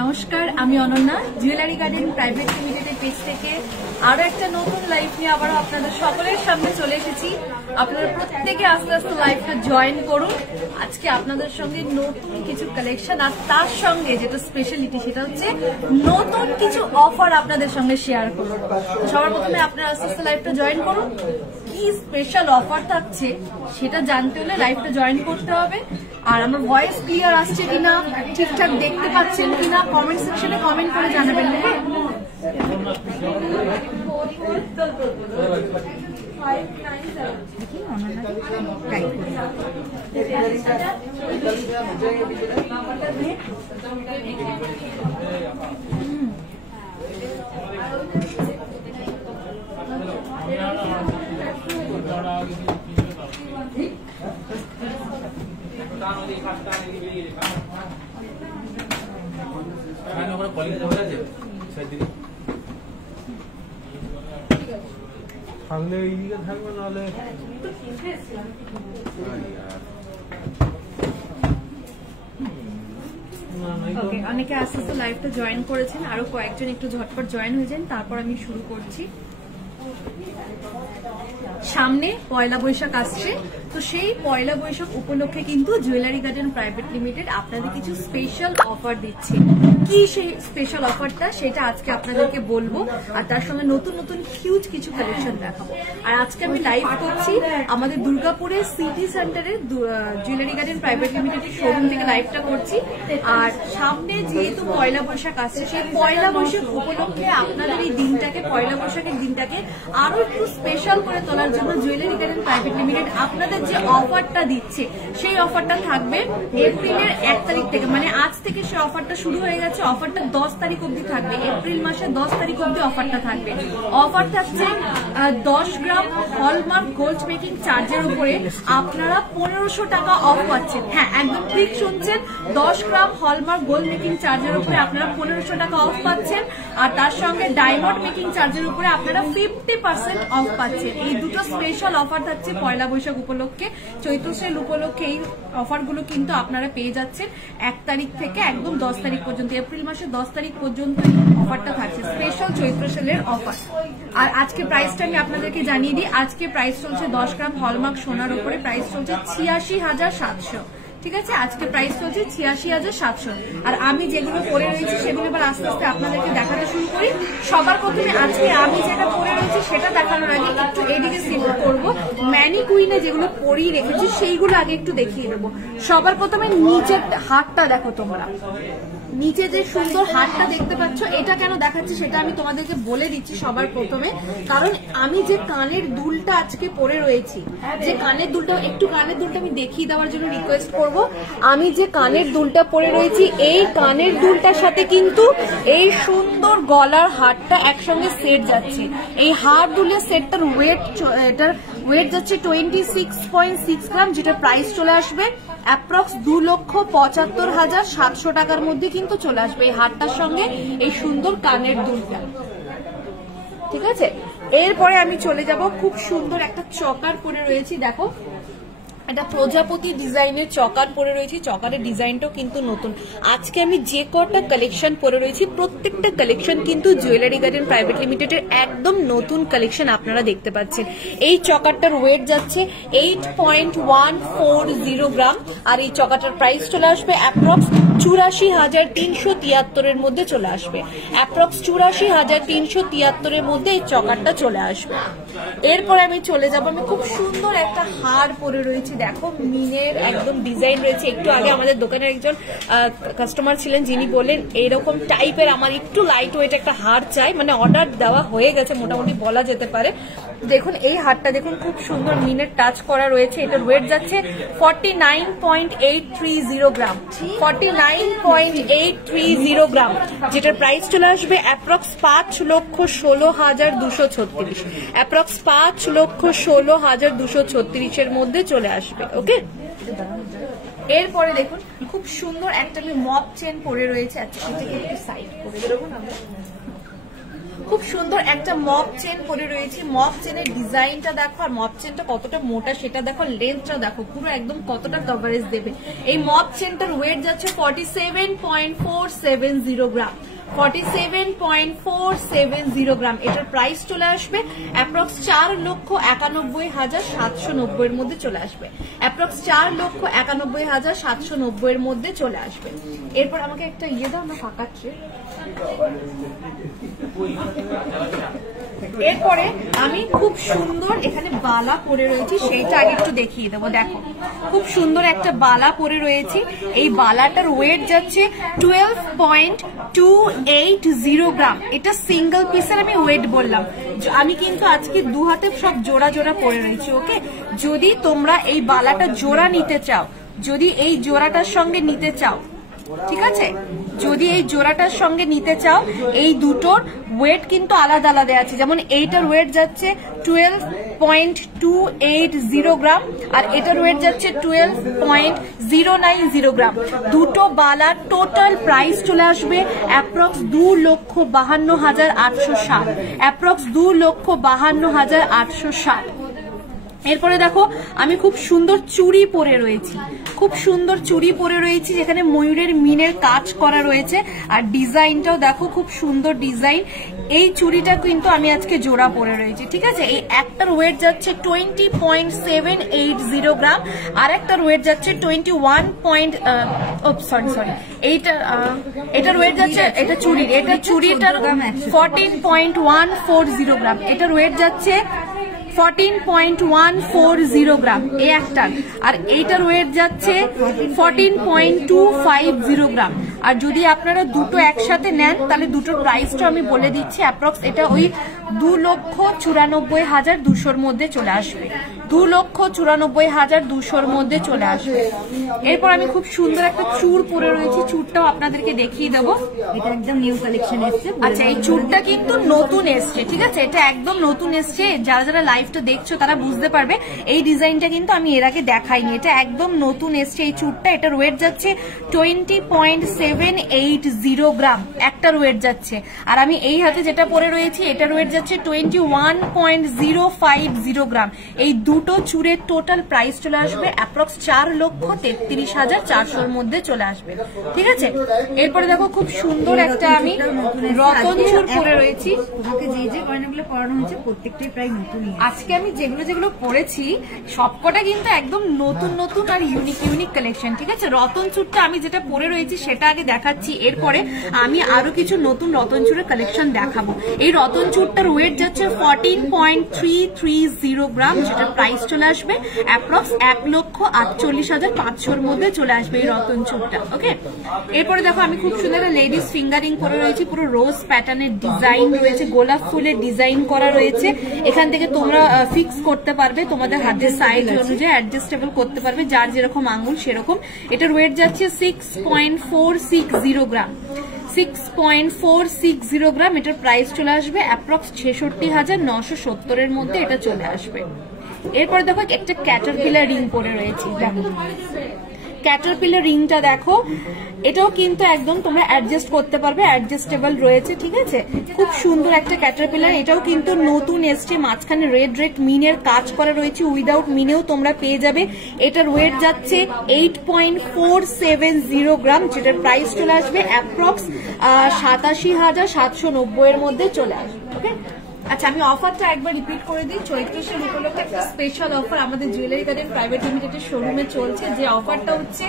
নমস্কার, আমি Ananya. Jewellery garden private লিমিটেডের পেজ থেকে আরো একটা নতুন লাইভ নিয়ে আবারও আপনাদের সকলের সামনে চলে এসেছি। আপনারা প্রত্যেকে আস্তে আস্তে লাইভটা জয়েন করুন। আজকে আপনাদের সঙ্গে নতুন কিছু কালেকশন আর তার সঙ্গে যেটা স্পেশালিটি সেটা হচ্ছে নতুন কিছু অফার আপনাদের সঙ্গে শেয়ার করুন। সবার প্রথমে আপনারা আস্তে আস্তে লাইভটা জয়েন করুন। কি স্পেশাল অফার থাকছে সেটা জানতে হলে লাইভটা জয়েন করতে হবে। আর আমার ভয়েস ক্লিয়ার আসছে কিনা, ঠিকঠাক দেখতে পাচ্ছেন কিনা কমেন্ট সেকশনে কমেন্ট করে জানাবেন। অনেকে আস্তে আস্তে লাইভটা জয়েন করেছেন, আরো কয়েকজন একটু ঝটপট জয়েন হয়ে যান, তারপর আমি শুরু করছি। সামনে পয়লা বৈশাখ আসছে, তো সেই পয়লা বৈশাখ উপলক্ষে কিন্তু জুয়েলারি গার্ডেন প্রাইভেট লিমিটেড আপনাদের কিছু স্পেশাল অফার দিচ্ছে। কি সেই স্পেশাল অফারটা সেটা আজকে আপনাদেরকে বলবো, আর তার সঙ্গে নতুন নতুন হিউজ কিছু কালেকশন দেখাবো। আর আজকে আমি লাইভ করছি আমাদের দুর্গাপুরের সিটি সেন্টারের জুয়েলারি গার্ডেন প্রাইভেট লিমিটেডের শোরুম থেকে লাইভটা করছি। আর সামনে যেহেতু পয়লা বৈশাখ আসছে, সেই পয়লা বৈশাখ উপলক্ষে আপনাদের এই দিনটাকে, পয়লা বৈশাখের দিনটাকে আরো একটু স্পেশাল করে তোলার জন্য জুয়েলারি গার্ডেন প্রাইভেট লিমিটেড আপনাদের যে অফারটা দিচ্ছে সেই অফারটা থাকবে এপ্রিলের 1 তারিখ থেকে। মানে আজ থেকে সেই অফারটা শুরু হয়ে গেছে। অফারটা 10 তারিখ অবধি থাকবে, এপ্রিল মাসের 10 তারিখ অবধি অফারটা থাকবে। অফার থাকছে 10 গ্রাম হলমার্ক গোল্ড মেকিং চার্জের উপরে আপনারা 1500 টাকা অফ পাচ্ছেন। হ্যাঁ, একদম ঠিক শুনছেন, 10 গ্রাম হলমার্ক গোল্ড মেকিং চার্জের উপরে আপনারা 1500 টাকা অফ পাচ্ছেন। আর তার সঙ্গে ডায়মন্ড মেকিং চার্জের উপরে আপনারা 50% অফ পাচ্ছেন। এই দুটো স্পেশাল অফার থাকছে পয়লা বৈশাখ উপলক্ষে, চৈত্র সেল উপলক্ষে। এই অফারগুলো কিন্তু আপনারা পেয়ে যাচ্ছেন 1 তারিখ থেকে একদম 10 তারিখ পর্যন্ত, এপ্রিল মাসের 10 তারিখ পর্যন্ত অফারটা থাকছে, স্পেশাল চৈত্র সেলের অফার। আর আজকে প্রাইসটা আমি আপনাদেরকে জানিয়ে দিই। আজকে প্রাইস চলছে 10 গ্রাম হলমার্ক সোনার উপরে প্রাইস চলছে 86,700। ঠিক আছে, আজকে প্রাইস চলছে 86,700। আর আমি যেগুলো পরে রয়েছি সেগুলো এবার আস্তে আস্তে আপনাদেরকে দেখাতে শুরু করি। সবার প্রথমে আজকে আমি যেটা পরে রয়েছি সেটা দেখানোর আগে একটু এদিকে শিফট করবো। ম্যানিকুইনে যেগুলো পরিয়ে রেখেছি সেইগুলো আগে একটু দেখিয়ে দেবো। সবার প্রথমে নিচের হাতটা দেখো তোমরা, নিচে যে সুন্দর হারটা দেখতে পাচ্ছ, এটা কেন দেখাচ্ছি সেটা আমি তোমাদেরকে বলে দিচ্ছি সবার প্রথমে। কারণ আমি যে কানের দুলটা আজকে পরে রয়েছি, যে কানের দুলটা, একটু কানের দুলটা আমি দেখিয়ে দেওয়ার জন্য রিকোয়েস্ট করব। আমি যে কানের দুলটা পরে রয়েছি, এই কানের দুলটার সাথে কিন্তু এই সুন্দর গলার হারটা একসঙ্গে সেট যাচ্ছে। এই হার দুলের সেটটার ওয়েট যাচ্ছে 26.6 গ্রাম, যেটা প্রাইস চলে আসবে অ্যাপ্রক্স 2,75,700 টাকার মধ্যে কিন্তু চলে আসবে এই হারটার সঙ্গে এই সুন্দর কানের দুলটা। ঠিক আছে, এরপরে আমি চলে যাব, খুব সুন্দর একটা চকার পরে রয়েছি। দেখো, এটা প্রজাপতি ডিজাইনের চকার পরে রয়েছি। চকারের ডিজাইনটাও কিন্তু নতুন। আজকে আমি যে কটা কালেকশন পরে রয়েছি প্রত্যেকটা কালেকশন কিন্তু জুয়েলারি গার্ডেন প্রাইভেট লিমিটেডের একদম নতুন কালেকশন আপনারা দেখতে পাচ্ছেন। এই চকারটার ওয়েট যাচ্ছে 8.140 গ্রাম। আর এই চকারটার প্রাইস চলে আসবে অ্যাপ্রক্স 84,373 এর মধ্যে চলে আসবে। অ্যাপ্রক্স 84,373 এর মধ্যে এই চকারটা চলে আসবে। এরপরে আমি চলে যাব, আমি খুব সুন্দর একটা হার পরে রয়েছি। দেখো, মিনের একদম ডিজাইন রয়েছে। একটু আগে আমাদের দোকানের একজন কাস্টমার ছিলেন যিনি বললেন এইরকম টাইপের আমার একটু লাইট ওয়েট একটা হার চাই, মানে অর্ডার দেওয়া হয়ে গেছে মোটামুটি বলা যেতে পারে। দেখুন এই হারটা দেখুন, খুব সুন্দর মিনের টাচ করা রয়েছে। এটার ওয়েট যাচ্ছে 49.830 গ্রাম, 49.830 গ্রাম, যেটার প্রাইস চলে আসবে অ্যাপ্রক্স 5,16,236, অ্যাপ্রক্স 5,16,236 এর মধ্যে চলে আসবে। ওকে, এরপরে দেখুন খুব সুন্দর একটা আমি মপ চেন পরে রয়েছে। আচ্ছা, সেটাকে একটু সাইড করে দেবো না। খুব সুন্দর একটা মপ চেন পরে রয়েছে। মপ চেনের ডিজাইনটা দেখো, আর মপ চেনটা কতটা মোটা সেটা দেখো, লেন্থটা দেখো, পুরো একদম কতটা কভারেজ দেবে। এই মপ চেনটার ওয়েট যাচ্ছে 47.470 গ্রাম, 47.470 গ্রাম। এটার প্রাইস চলে আসবে অ্যাপ্রক্স 4,91,790 এর মধ্যে চলে আসবে, অ্যাপ্রক্স 4,91,790 এর মধ্যে চলে আসবে। এরপর আমাকে একটা ইয়ে দাও, আমরা ফাঁকাচ্ছি। এরপরে আমি খুব সুন্দর এখানে বালা পরে রয়েছি, সেইটা আগে একটু দেখিয়ে দেবো। দেখো খুব সুন্দর একটা বালা পরে রয়েছি। এই বালাটার ওয়েট যাচ্ছে 12.280 গ্রাম। এটা সিঙ্গেল পিসের আমি ওয়েট বললাম। আমি কিন্তু আজকে দু হাতে সব জোড়া জোড়া পরে রয়েছি। ওকে, যদি তোমরা এই বালাটা জোড়া নিতে চাও, যদি এই জোড়াটার সঙ্গে নিতে চাও, ঠিক আছে, যদি এই জোড়াটার সঙ্গে নিতে চাও, এই দুটোর ওয়েট কিন্তু আলাদা আলাদা আছে। যেমন এইটার ওয়েট যাচ্ছে 12.280 গ্রাম, আর এটার ওয়েট যাচ্ছে 12.090 গ্রাম। দুটো বালার টোটাল প্রাইস চলে আসবে অ্যাপ্রক্স 2,52,860, অ্যাপ্রক্স 2,52,860। এরপরে দেখো আমি খুব সুন্দর চুড়ি পরে রয়েছি, খুব সুন্দর চুড়ি পরে রয়েছি, যেখানে ময়ূরের মিনের কাজ করা রয়েছে, আর ডিজাইনটাও দেখো খুব সুন্দর ডিজাইন। এই চুড়িটা কিন্তু আমি আজকে জোড়া পরে রয়েছি, ঠিক আছে। এই একটার ওয়েট যাচ্ছে 20.780 গ্রাম, আর একটার ওয়েট যাচ্ছে এটার ওয়েট যাচ্ছে, এটা চুড়ির, এটা চুড়িটার 14.140 গ্রাম, এটার ওয়েট যাচ্ছে 14.140 গ্রাম এই একটার, আর এইটার ওয়েট যাচ্ছে 14.250 গ্রাম। আর যদি আপনারা দুটো একসাথে নেন তাহলে দুটোর প্রাইসটা আমি বলে দিচ্ছি, অ্যাপ্রক্স এটা ওই 2,94,200 মধ্যে চলে আসবে, 2,94,200 মধ্যে চলে আসবে। এরপর আমি খুব সুন্দর একটা চূড় পরে রয়েছি, চূড়টাও আপনাদেরকে দেখিয়ে দেবো। এটা একদম নিউ কালেকশন এসছে। আচ্ছা, এই চূড়টা কিন্তু নতুন এসছে, ঠিক আছে, এটা একদম নতুন এসছে। যারা যারা লাইভটা দেখছো তারা বুঝতে পারবে, এই ডিজাইনটা কিন্তু আমি এর আগে দেখাইনি, এটা একদম নতুন এসছে এই চূড়টা। এটার ওয়েট যাচ্ছে 20.780 গ্রাম একটার ওয়েট যাচ্ছে, আর আমি এই হাতে যেটা পরে রয়েছি এটার ওয়েট যাচ্ছে 21.050 গ্রাম। এই দুটো চূড়ের টোটাল প্রাইস চলে আসবে অ্যাপ্রক্স 4,33,400 মধ্যে চলে আসবে, ঠিক আছে। এরপরে দেখো খুব সুন্দর একটা আমি রতন চূড় পরে রয়েছি। তোমাকে যে যে গয়নাগুলো পরানো হয়েছে প্রত্যেকটাই প্রায় নতুনই। আজকে আমি যেগুলো পরেছি সবকটা কিন্তু একদম নতুন নতুন আর ইউনিক ইউনিক কালেকশন, ঠিক আছে। রতন চূড়টা আমি যেটা পরে রয়েছি সেটা আগে দেখাচ্ছি, এরপরে আমি আরো কিছু নতুন রতন চূড়ের কালেকশন দেখাবো। এই রতন চূড়টার ওয়েট যাচ্ছে 14.330 গ্রাম, যেটা প্রাইস চলে আসবে অ্যাপ্রক্স 1,48,500 মধ্যে চলে আসবে এই রতন চূড়টা। ওকে, এরপরে দেখো আমি খুব সুন্দর লেডিস ফিঙ্গারিং করে রয়েছি, পুরো রোজ প্যাটার্নের ডিজাইন রয়েছে, গোলাপ ফুলের ডিজাইন করা রয়েছে। এখান থেকে তোমরা ফিক্স করতে পারবে, তোমাদের হাতের সাইজ অনুযায়ী অ্যাডজাস্টেবল করতে পারবে, যার যেরকম আঙ্গুল সেরকম। এটার ওয়েট যাচ্ছে 6.460 গ্রাম, 6.460 গ্রাম। এটার প্রাইস চলে আসবে অ্যাপ্রক্স 66,970 এর মধ্যে এটা চলে আসবে। এরপরে দেখো একটা ক্যাটারপিলার রিং পরে রয়েছি, দেখো ক্যাটারপিলার রিংটা দেখো, এটাও কিন্তু একদম তোমরা অ্যাডজাস্ট করতে পারবে, অ্যাডজাস্টেবল রয়েছে, ঠিক আছে। খুব সুন্দর একটা ক্যাটারপিলার, এটাও কিন্তু নতুন এসছে, মাঝখানে রেড রেড মিনের কাজ করা রয়েছে, উইদাউট মিনেও তোমরা পেয়ে যাবে। এটার ওয়েট যাচ্ছে 8.470 গ্রাম, যেটার প্রাইস চলে আসবে অ্যাপ্রক্স 87,790 এর মধ্যে চলে আসবে। ওকে, আচ্ছা আমি অফারটা একবার রিপিট করে দিই। চৈত্র সেল উপলক্ষে একটা স্পেশাল অফার আমাদের জুয়েলারি গার্ডেন প্রাইভেট লিমিটেডের শোরুমে চলছে, যে অফারটা হচ্ছে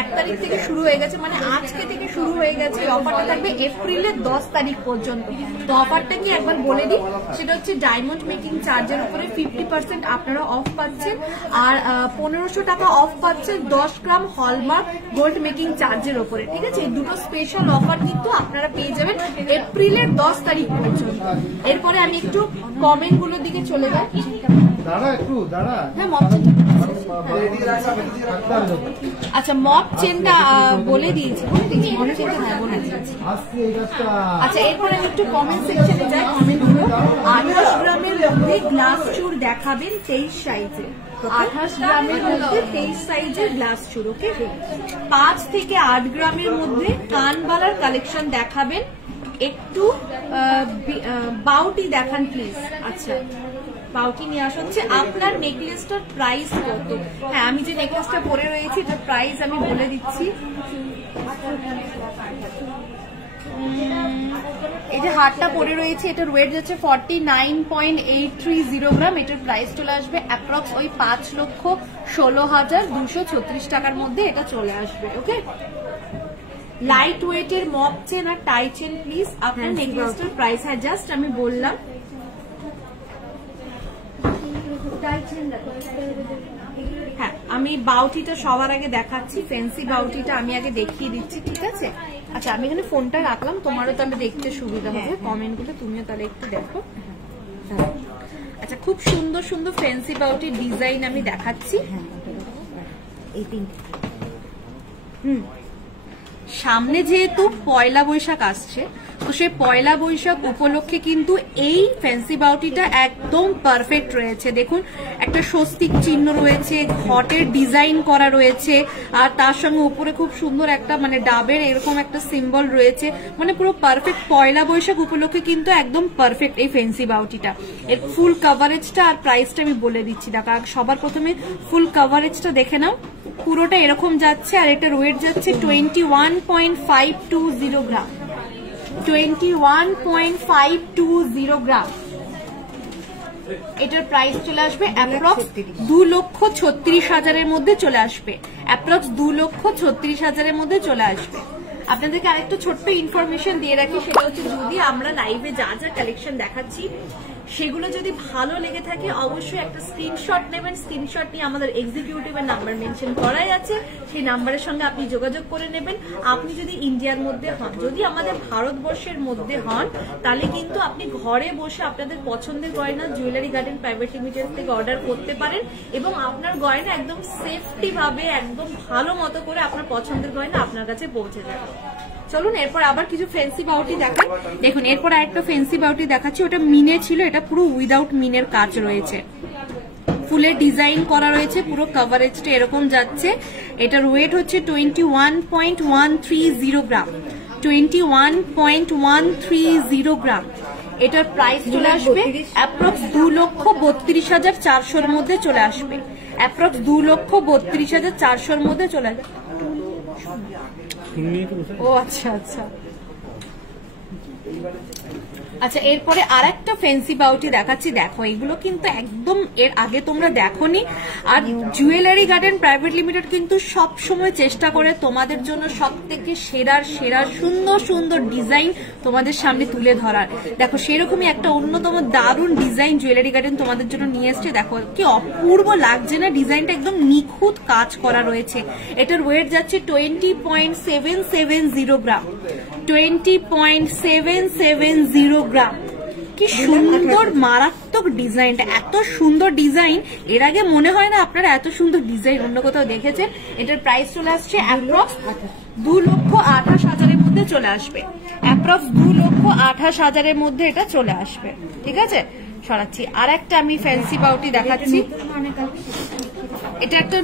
1 তারিখ থেকে শুরু হয়ে গেছে, মানে আজকে থেকে শুরু হয়ে গেছে। এই অফারটা থাকবে এপ্রিলের 10 তারিখ পর্যন্ত। তো অফারটা কি একবার বলে দিই, সেটা হচ্ছে ডায়মন্ড মেকিং চার্জের উপরে 50% আপনারা অফ পাচ্ছেন, আর 1500 টাকা অফ পাচ্ছেন 10 গ্রাম হলমার্ক গোল্ড মেকিং চার্জের উপরে, ঠিক আছে। এই দুটো স্পেশাল অফার কিন্তু আপনারা পেয়ে যাবেন এপ্রিলের 10 তারিখ পর্যন্ত। এরপরে আমি একটু কমেন্ট গুলোর দিকে চলে যাই। আচ্ছা মপ চেনটা বলে দিয়েছি, আচ্ছা এরপরে আমি একটু কমেন্ট সেকশনে যাই। কমেন্ট গুলো 28 গ্রামের মধ্যে গ্লাস চূড় দেখাবেন 23 সাইজে, 28 গ্রামের মধ্যে 23 সাইজের গ্লাস চূড়। ওকে, 5 থেকে 8 গ্রামের মধ্যে কানবালার কালেকশন দেখাবেন একটু বাউটি দেখান প্লিজ। আচ্ছা বাউটি নিয়ে আসা হচ্ছে। আপনার নেকলেসটার প্রাইস কত? হ্যাঁ আমি যে নেকলেসটা পরে রয়েছি এটার প্রাইস আমি বলে দিচ্ছি। এই যে হারটা পরে রয়েছে এটার ওয়েট যাচ্ছে 49.830 গ্রাম। এটার প্রাইস চলে আসবে অ্যাপ্রক্স ওই 5,16,236 টাকার মধ্যে এটা চলে আসবে। ওকে, লাইট ওয়েটের মপ চেন আর টাই চেন প্লিজ। আপনার নেকলেসটার প্রাইস, হ্যাঁ জাস্ট আমি বললাম। হ্যাঁ আমি বাউটিটা সবার আগে দেখাচ্ছি, ফ্যান্সি বাউটিটা আমি আগে দেখিয়ে দিচ্ছি, ঠিক আছে? আচ্ছা আমি এখানে ফোনটা রাখলাম, তোমারও তাহলে দেখতে সুবিধা হবে, কমেন্টগুলো তুমিও তাহলে একটু দেখো। আচ্ছা খুব সুন্দর সুন্দর ফ্যান্সি বাউটির ডিজাইন আমি দেখাচ্ছি। এই তিনটে সামনে যেহেতু পয়লা বৈশাখ আসছে, তো সেই পয়লা বৈশাখ উপলক্ষে কিন্তু এই ফ্যান্সি বাউটিটা একদম পারফেক্ট রয়েছে। দেখুন একটা স্বস্তিক চিহ্ন রয়েছে, ঘটের ডিজাইন করা রয়েছে, আর তার সঙ্গে উপরে খুব সুন্দর একটা মানে ডাবের এরকম একটা সিম্বল রয়েছে, মানে পুরো পারফেক্ট পয়লা বৈশাখ উপলক্ষে কিন্তু একদম পারফেক্ট এই ফ্যান্সি বাউটিটা। এর ফুল কভারেজটা আর প্রাইসটা আমি বলে দিচ্ছি। দেখো সবার প্রথমে ফুল কভারেজটা দেখে নাও, পুরোটা এরকম যাচ্ছে, আর এটার ওয়েট যাচ্ছে 21.520 গ্রাম। 21.520 গ্রাম। এটার প্রাইস চলে আসবে অ্যাপ্রক্স 2,36,000 মধ্যে চলে আসবে। অ্যাপ্রক্স 2,36,000 মধ্যে চলে আসবে। আপনাদেরকে আরেকটা ছোট্ট ইনফরমেশন দিয়ে রাখি, সেটা হচ্ছে যদি আমরা লাইভে যা যা কালেকশন দেখাচ্ছি সেগুলো যদি ভালো লেগে থাকে অবশ্যই একটা স্ক্রিনশট নেবেন। স্ক্রিনশট নিয়ে আমাদের এক্সিকিউটিভের নাম্বার মেনশন করাই আছে, সেই নাম্বারের সঙ্গে আপনি যোগাযোগ করে নেবেন। আপনি যদি ইন্ডিয়ার মধ্যে হন, যদি আমাদের ভারতবর্ষের মধ্যে হন, তাহলে কিন্তু আপনি ঘরে বসে আপনাদের পছন্দের গয়না জুয়েলারি গার্ডেন প্রাইভেট লিমিটেড থেকে অর্ডার করতে পারেন, এবং আপনার গয়না একদম সেফটি ভাবে একদম ভালো মতো করে আপনার পছন্দের গয়না আপনার কাছে পৌঁছে যাবে। চলুন এরপর আবার কিছু ফ্যান্সি বাউটি দেখাই। দেখুন এরপর আরেকটা ফ্যান্সি বাউটি দেখাচ্ছি, ওটা মিনে ছিল, এটা পুরো উইদাউট মিনের কাজ রয়েছে, ফুলের ডিজাইন করা রয়েছে, পুরো কভারেজটা এরকম যাচ্ছে। এটার ওয়েট হচ্ছে 21.130 গ্রাম। 21.130 গ্রাম। এটার প্রাইস চলে আসবে অ্যাপ্রক্স 2,32,400 মধ্যে চলে আসবে। অ্যাপ্রক্স 2,32,400 মধ্যে চলে আসবে। ও আচ্ছা আচ্ছা আচ্ছা এরপরে আর একটা ফ্যান্সি বাউটি দেখাচ্ছি। দেখো এগুলো কিন্তু একদম এর আগে তোমরা দেখোনি, আর জুয়েলারি গার্ডেন প্রাইভেট লিমিটেড কিন্তু সব সময় চেষ্টা করে তোমাদের জন্য সব থেকে সেরার সেরা সুন্দর সুন্দর ডিজাইন তোমাদের সামনে তুলে ধরার। দেখো সেরকমই একটা অন্যতম দারুণ ডিজাইন জুয়েলারি গার্ডেন তোমাদের জন্য নিয়ে এসছে। দেখো কি অপূর্ব লাগছে না ডিজাইনটা, একদম নিখুঁত কাজ করা রয়েছে। এটার ওয়েট যাচ্ছে 20.770 গ্রাম। 20.770 গ্রাম। কি সুন্দর মারাত্মক ডিজাইনটা, এত সুন্দর ডিজাইন এর আগে মনে হয় না আপনারা এত সুন্দর ডিজাইন অন্য কোথাও দেখেছেন। এটার প্রাইস চলে আসছে অ্যাপ্রক্স 2,28,000 মধ্যে চলে আসবে। অ্যাপ্রক্স 2,28,000 মধ্যে এটা চলে আসবে। ঠিক আছে সরাচ্ছি। আর একটা আমি ফ্যান্সি বাউটি দেখাচ্ছি। এটা একটা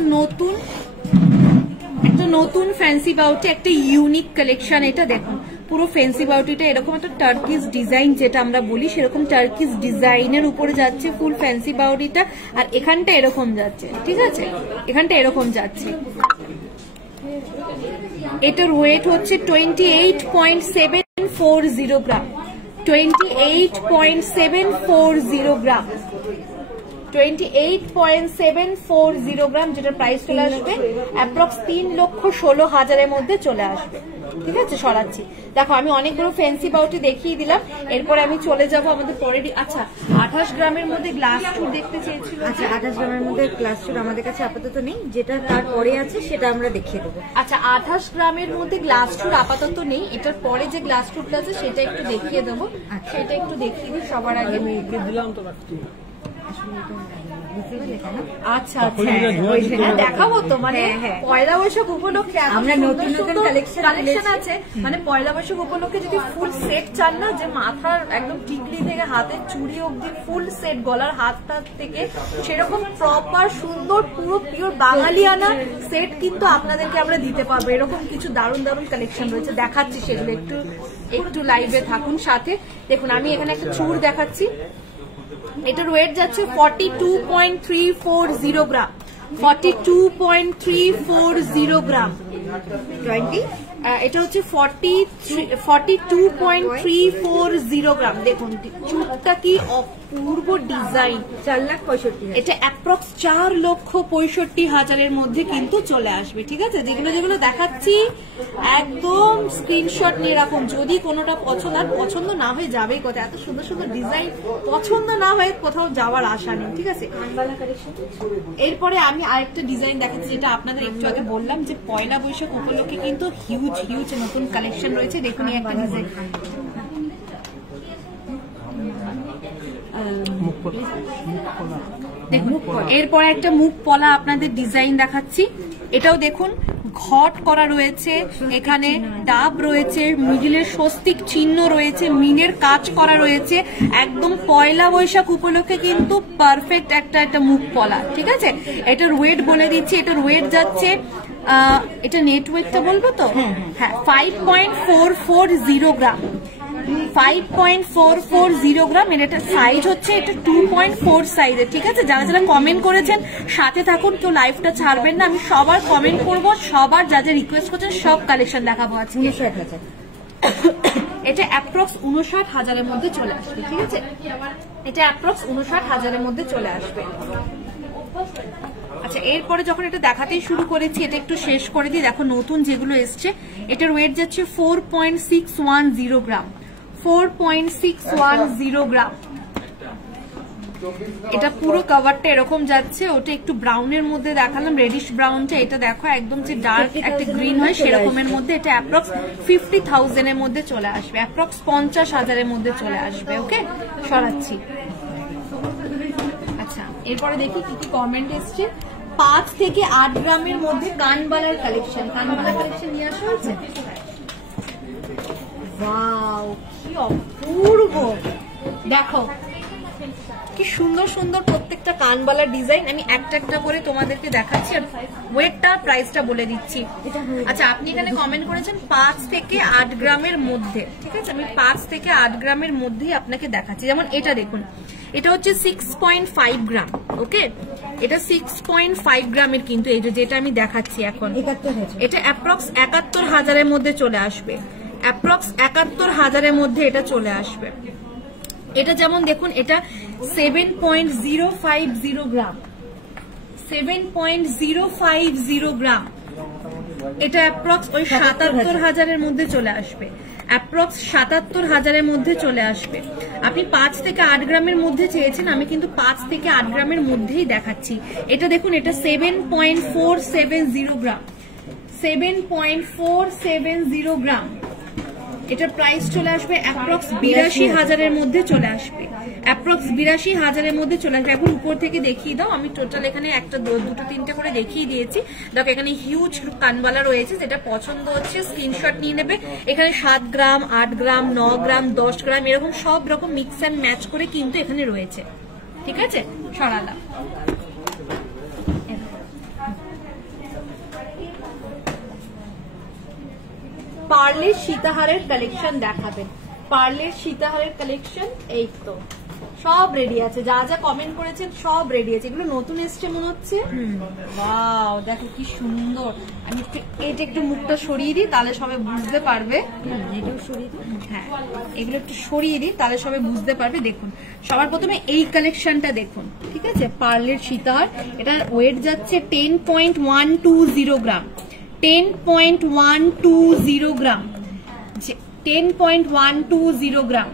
নতুন ফ্যান্সি বাউটি, একটা ইউনিক কালেকশন। এটা দেখুন পুরো ফ্যান্সি বাউটিটা এরকম একটা টার্কিশ ডিজাইন যেটা আমরা বলি, সেরকম টার্কিশ ডিজাইনের উপরে যাচ্ছে ফুল ফ্যান্সি বাউটিটা, আর এখানটা এরকম যাচ্ছে। ঠিক আছে এখানটা এরকম যাচ্ছে। এটার ওয়েট হচ্ছে 28.740 গ্রাম। 28.740 গ্রাম। 28.740 গ্রাম, যেটার প্রাইস চলে আসবে অ্যাপ্রক্স 3,16,000 মধ্যে চলে আসবে। ঠিক আছে সরাচ্ছি। দেখো আমি অনেকগুলো ফ্যান্সি বাউটি দেখিয়ে দিলাম, এরপরে আমি চলে যাব আমাদের পরের। আচ্ছা 28 গ্রামের মধ্যে গ্লাস চুর দেখতে চেয়েছিল। আচ্ছা 28 গ্রামের মধ্যে গ্লাস চুর আমাদের কাছে আপাতত নেই, যেটা তারপরে আছে সেটা আমরা দেখিয়ে দেবো। আচ্ছা 28 গ্রামের মধ্যে গ্লাস চুর আপাতত নেই, এটার পরে যে গ্লাস চুরটা আছে সেটা একটু দেখিয়ে দেবো। সেটা একটু দেখিয়ে দিই সবার আগে। বুঝতে পারলে কেন? আচ্ছা আচ্ছা, দেখাবো তো, মানে পয়লা বৈশাখ উপলক্ষে আমরা নতুন নতুন কালেকশন আছে। মানে পয়লা বৈশাখ উপলক্ষে যদি ফুল সেট চান না, যে মাথার একদম টিকলি থেকে হাতের চুড়ি অব্দি ফুল সেট, গলার হাতটা থেকে সেরকম প্রপার সুন্দর পুরো পিওর বাঙালিয়ানা সেট কিন্তু আপনাদেরকে আমরা দিতে পারবো। এরকম কিছু দারুণ দারুণ কালেকশন রয়েছে, দেখাচ্ছি সেগুলো। একটু লাইভে থাকুন সাথে। দেখুন আমি এখানে একটা চুড় দেখাচ্ছি, এটার ওয়েট যাচ্ছে 42.340 গ্রাম, 42.340 গ্রাম। 20 এটা হচ্ছে 42.340 গ্রাম। দেখুন চুড়টা কি অপূর্ব ডিজাইন। 4,65,000। এটা অ্যাপ্রক্স 4,65,000 মধ্যে কিন্তু চলে আসবে। ঠিক আছে, যেগুলো যেগুলো দেখাচ্ছি একদম স্ক্রিনশট নিয়ে রাখুন। যদি কোনোটা পছন্দ না হয়ে যাবেই কথা, এত সুন্দর সুন্দর ডিজাইন পছন্দ না হয়ে কোথাও যাওয়ার আশা নেই। ঠিক আছে, এরপরে আমি আরেকটা ডিজাইন দেখাচ্ছি, যেটা আপনাদের একটু আগে বললাম যে পয়লা বৈশাখ উপলক্ষে কিন্তু হিউজ হিউজ নতুন কালেকশন রয়েছে। দেখুন এই একটা ডিজাইন, দেখুন এরপরে একটা মুখ পলা আপনাদের ডিজাইন দেখাচ্ছি। এটাও দেখুন ঘট করা রয়েছে, এখানে ডাব রয়েছে, মিডিলে স্বস্তিক চিহ্ন রয়েছে, মিনের কাজ করা রয়েছে। একদম পয়লা বৈশাখ উপলক্ষে কিন্তু পারফেক্ট একটা মুখ পলা। ঠিক আছে, এটার ওয়েট বলে দিচ্ছি, এটার ওয়েট যাচ্ছে, এটা নেট ওয়েটটা বলবো তো, হ্যাঁ 5.440 গ্রাম, 5.440 গ্রাম। এর একটা সাইজ হচ্ছে এটা 2.4 সাইজের। ঠিক আছে, যারা যারা কমেন্ট করেছেন সাথে থাকুন, কেউ লাইভটা ছাড়বেন না। আমি সবার কমেন্ট করব, সবার যা যা রিকোয়েস্ট করছেন সব কালেকশন দেখাবো আজকে। 59,000। এটা অ্যাপ্রক্স 59,000-এর মধ্যে চলে আসবে। ঠিক আছে, এটা অ্যাপ্রক্স 59,000-এর মধ্যে চলে আসবে। আচ্ছা, এরপরে যখন এটা দেখাতেই শুরু করেছি, এটা একটু শেষ করে দিই। দেখো নতুন যেগুলো এসছে, এটার ওয়েট যাচ্ছে 4.610 গ্রাম, 4.610 গ্রাম। এটা পুরো কভারটা এরকম যাচ্ছে। ওটা একটু ব্রাউনের মধ্যে দেখালাম, রেডিশ ব্রাউনটা। এটা দেখো একদম যে ডার্ক একটা গ্রিন হয় সেরকমের মধ্যে। এটা অ্যাপ্রক্স 50,000-এর মধ্যে চলে আসবে, অ্যাপ্রক্স 50,000-এর মধ্যে চলে আসবে। ওকে, সরাচ্ছি। আচ্ছা, এরপরে দেখি কি কি কমেন্ট এসছে। 5 থেকে 8 গ্রামের মধ্যে কানবালার কালেকশন, কানবালার কালেকশন নিয়ে আসা হয়েছে। ওয়াও, কি অপূর্ব! দেখো কি সুন্দর সুন্দর প্রত্যেকটা কানবালার ডিজাইন। আমি একটা একটা করে তোমাদেরকে দেখাচ্ছি আর ওয়েটটা প্রাইসটা বলে দিচ্ছি। আচ্ছা, আপনি এখানে কমেন্ট করেছেন 5 থেকে 8 গ্রামের মধ্যে। ঠিক আছে, আমি 5 থেকে 8 গ্রামের মধ্যেই আপনাকে দেখাচ্ছি। যেমন এটা দেখুন, এটা হচ্ছে 6.5 গ্রাম। ওকে, এটা 6.5 গ্রামের কিন্তু এই যেটা আমি দেখাচ্ছি এখন, এটা অ্যাপ্রক্স 71,000-এর মধ্যে চলে আসবে, অ্যাপ্রক্স 71,000-এর মধ্যে এটা চলে আসবে। এটা যেমন দেখুন, এটা 7.050 গ্রাম, 7.050 গ্রাম। এটা অ্যাপ্রক্স ওই 77,000-এর মধ্যে চলে আসবে, অ্যাপ্রক্স 77,000-এর মধ্যে চলে আসবে। আপনি 5 থেকে 8 গ্রামের মধ্যে চেয়েছেন, আমি কিন্তু 5 থেকে 8 গ্রামের মধ্যেই দেখাচ্ছি। এটা দেখুন, এটা 7.470 গ্রাম, 7.470 গ্রাম। এটার প্রাইস চলে আসবে অ্যাপ্রক্স 82,000-এর মধ্যে চলে আসবে, অ্যাপ্রক্স 82,000-এর মধ্যে চলে আসবে। এখন উপর থেকে দেখিয়ে দাও, আমি টোটাল এখানে একটা দুটো তিনটে করে দেখিয়ে দিয়েছি। দেখো এখানে হিউজ কানবালা রয়েছে, যেটা পছন্দ হচ্ছে স্ক্রিনশট নিয়ে নেবে। এখানে 7 গ্রাম, 8 গ্রাম, 9 গ্রাম, 10 গ্রাম এরকম সব রকম মিক্স অ্যান্ড ম্যাচ করে কিন্তু এখানে রয়েছে। ঠিক আছে, সরালাম। পার্লের সীতাহারের কালেকশন দেখাবেন, পার্লের সীতাহারের কালেকশন এই তো সব রেডি আছে। যা যা কমেন্ট করেছেন সব রেডি আছে। এগুলো নতুন এসছে মনে হচ্ছে। ওয়াও, দেখো কি সুন্দর। আমি এটা একটু মুখটা সরিয়ে দিই, তাহলে সবাই বুঝতে পারবে। হ্যাঁ, এগুলো একটু সরিয়ে দিই, তাহলে সবাই বুঝতে পারবে। দেখুন, সবার প্রথমে এই কালেকশনটা দেখুন। ঠিক আছে, পার্লের সীতাহার। এটার ওয়েট যাচ্ছে 10.120 গ্রাম, 10.120 গ্রাম, 10.120 গ্রাম।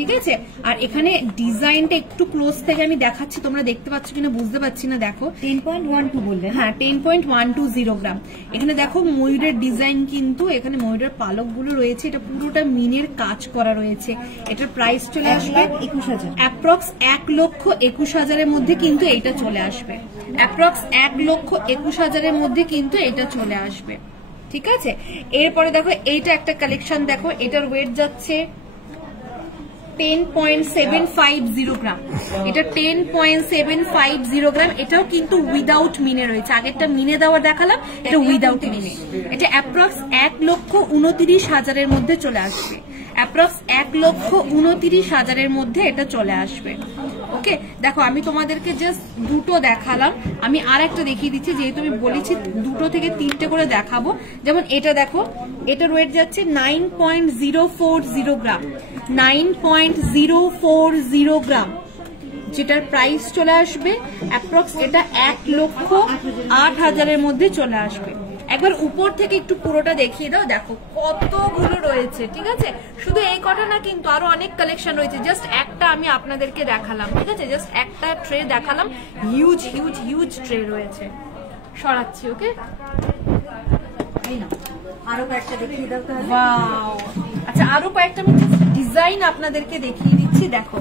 ঠিক আছে। আর এখানে ডিজাইনটা একটু ক্লোজ থেকে আমি দেখাচ্ছি, তোমরা দেখতে পাচ্ছ কিনা বুঝতে পারছি না। দেখো 10.12 বললেন। হ্যাঁ 10.120 গ্রাম। এখানে দেখো ময়ূরের ডিজাইন, কিন্তু এখানে ময়ূরের পালক গুলো রয়েছে, এটা পুরোটা মিনের কাজ করা রয়েছে। এটার প্রাইস চলে আসবে 1,21,000, অ্যাপ্রক্স 1,21,000-এর মধ্যে কিন্তু এইটা চলে আসবে। অ্যাপ্রক্স 1,21,000-এর মধ্যে কিন্তু এটা চলে আসবে, ঠিক আছে। এরপরে দেখো এইটা একটা কালেকশন দেখো, এটার ওয়েট যাচ্ছে 10.750 গ্রাম। এটা 10.750 গ্রাম। এটাও কিন্তু উইদাউট মিনে রয়েছে, আগেরটা মিনে দেওয়া দেখালাম, এটা উইদাউট মিনে। এটা অ্যাপ্রক্স 1,29,000-এর মধ্যে চলে আসবে। অ্যাপ্রক্স 1,29,000-এর মধ্যে এটা চলে আসবে। ওকে, দেখো আমি তোমাদেরকে জাস্ট দুটো দেখালাম, আমি আর একটা দেখিয়ে দিচ্ছি, যেহেতু আমি বলেছি দুটো থেকে তিনটে করে দেখাবো। যেমন এটা দেখো, এটার ওয়েট যাচ্ছে 9.040 গ্রাম, 9.040 গ্রাম, যেটার প্রাইস চলে আসবে অ্যাপ্রক্স এটা 1,08,000-এর মধ্যে চলে আসবে। একবার উপর থেকে একটু পুরোটা দেখিয়ে দাও, দেখো কতগুলো রয়েছে, ঠিক আছে। শুধু এই কটা না, কিন্তু আরো অনেক কালেকশন রয়েছে, জাস্ট একটা আমি আপনাদেরকে দেখালাম, ঠিক আছে, জাস্ট একটা ট্রে দেখালাম। হিউজ হিউজ হিউজ ট্রে রয়েছে, সরাচ্ছি। ওকে, আরো কয়েকটা দেখিয়ে দাও তাহলে। ওয়াও, আচ্ছা আরো কয়েকটা আমি ডিজাইন আপনাদেরকে দেখিয়ে দিচ্ছি। দেখো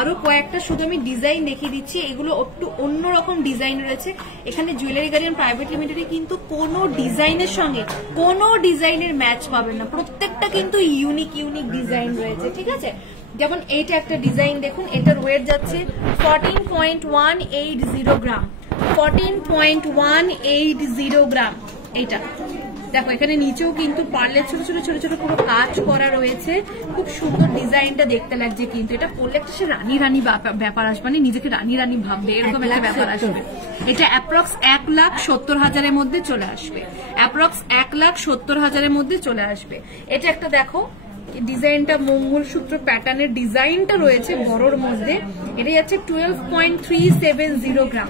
আরো কয়েকটা শুধু আমি ডিজাইন দেখিয়ে দিচ্ছি, এগুলো একটু অন্যরকম ডিজাইন রয়েছে। এখানে জুয়েলারি গার্ডিয়ান প্রাইভেট লিমিটেডে কিন্তু কোনো ডিজাইনের সঙ্গে কোনো ডিজাইনের ম্যাচ পাবেন না, প্রত্যেকটা কিন্তু ইউনিক ইউনিক ডিজাইন রয়েছে, ঠিক আছে। যেমন এইটা একটা ডিজাইন দেখুন, এটার ওয়েট যাচ্ছে 14.180 গ্রাম, 14.180 গ্রাম। এইটা দেখো, এখানে নিচেও কিন্তু পার্লের ছোট ছোট ছোট ছোট পুরো কাজ করা রয়েছে, খুব সুন্দর ডিজাইনটা দেখতে লাগছে। কিন্তু এটা পরলে একটা সে রানী রানী ব্যাপার আসবে, মানে নিজেকে রানী রানী ভাববে, এরকম একটা ব্যাপার আসবে। এটা অ্যাপ্রক্স 1,70,000-এর মধ্যে চলে আসবে, অ্যাপ্রক্স 1,70,000-এর মধ্যে চলে আসবে। এটা একটা দেখো, ডিজাইনটা মঙ্গলসূত্র প্যাটার্নের ডিজাইনটা রয়েছে বড়র মধ্যে। এটা যাচ্ছে 12.370 গ্রাম,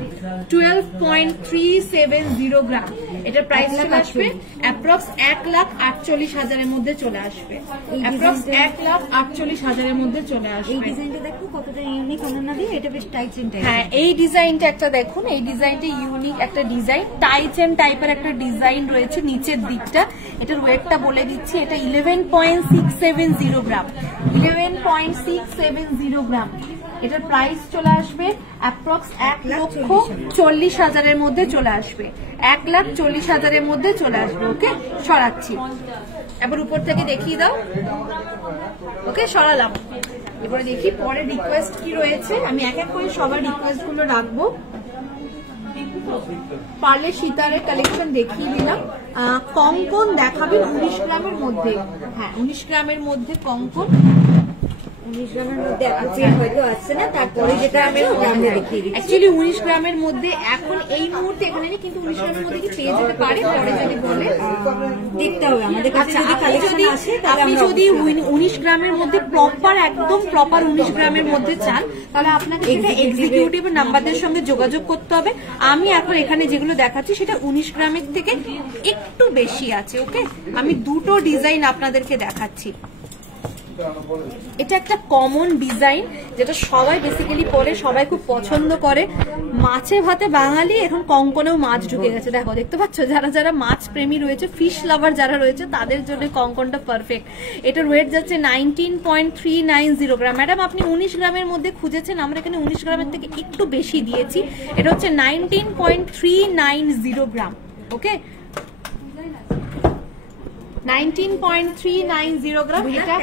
12.370 গ্রাম। এটার প্রাইস চলে আসবে অ্যাপ্রক্স 1,48,000-এর মধ্যে চলে আসবে, অ্যাপ্রক্স 1,48,000-এর মধ্যে চলে আসবে। এই ডিজাইনটা দেখো কতটা ইউনিক, অনন্যা দিয়ে এটা বেশ টাই চেন টাইপ। হ্যাঁ, এই ডিজাইনটা একটা দেখুন, এই ডিজাইনটা ইউনিক একটা ডিজাইন, টাই চেন টাইপের একটা ডিজাইন রয়েছে নিচের দিকটা। এটার ওয়েটটা বলে দিচ্ছি, এটা 11.670 গ্রাম, 11.670 গ্রাম। এটার প্রাইস চলে আসবে অ্যাপ্রক্স 1,40,000-এর মধ্যে চলে আসবে, 1,40,000-এর মধ্যে চলে আসবে। ওকে, সরাচ্ছি, এবার উপর থেকে দেখিয়ে দাও। ওকে, সরালাম। এবারে দেখি পরে রিকোয়েস্ট কি রয়েছে, আমি এক এক করে সবার রিকোয়েস্ট গুলো রাখবো। পার্লে সীতারের কালেকশন দেখিয়ে দিলাম। কঙ্কন দেখাবেন 19 গ্রামের মধ্যে। হ্যাঁ, 19 গ্রামের মধ্যে কঙ্কন, 19 গ্রামের মধ্যে হয়তো আসছে না, তারপরে যেটা আমি গ্রামে দেখিয়ে দিচ্ছি। অ্যাকচুয়ালি 19 গ্রামের মধ্যে এখন এই মুহূর্তে এখানে নেই, কিন্তু 19 গ্রামের মধ্যে কি পেয়ে যেতে পারে, পরে যদি বলে দেখতে হবে আমাদের কাছে। আপনি যদি 19 গ্রামের মধ্যে প্রপার, একদম প্রপার 19 গ্রামের মধ্যে চান, তাহলে আপনাকে সেটা এক্সিকিউটিভ নাম্বারদের সঙ্গে যোগাযোগ করতে হবে। আমি এখন এখানে যেগুলো দেখাচ্ছি সেটা 19 গ্রামের থেকে একটু বেশি আছে। ওকে, আমি দুটো ডিজাইন আপনাদেরকে দেখাচ্ছি। এটা একটা কমন ডিজাইন, যেটা সবাই বেসিক্যালি পরে, সবাই খুব পছন্দ করে। মাছে ভাতে বাঙালি, এখন কঙ্কনেও মাছ ঢুকে গেছে। দেখো, দেখতে পাচ্ছ, যারা যারা মাছ প্রেমী রয়েছে, ফিশ লাভার যারা রয়েছে, তাদের জন্য কঙ্কনটা পারফেক্ট। এটার ওয়েট যাচ্ছে 19.390 গ্রাম। ম্যাডাম, আপনি 19 গ্রামের মধ্যে খুঁজেছেন, আমরা এখানে 19 গ্রামের থেকে একটু বেশি দিয়েছি। এটা হচ্ছে 19.390 গ্রাম। ওকে, 19.390 গ্রাম। এটা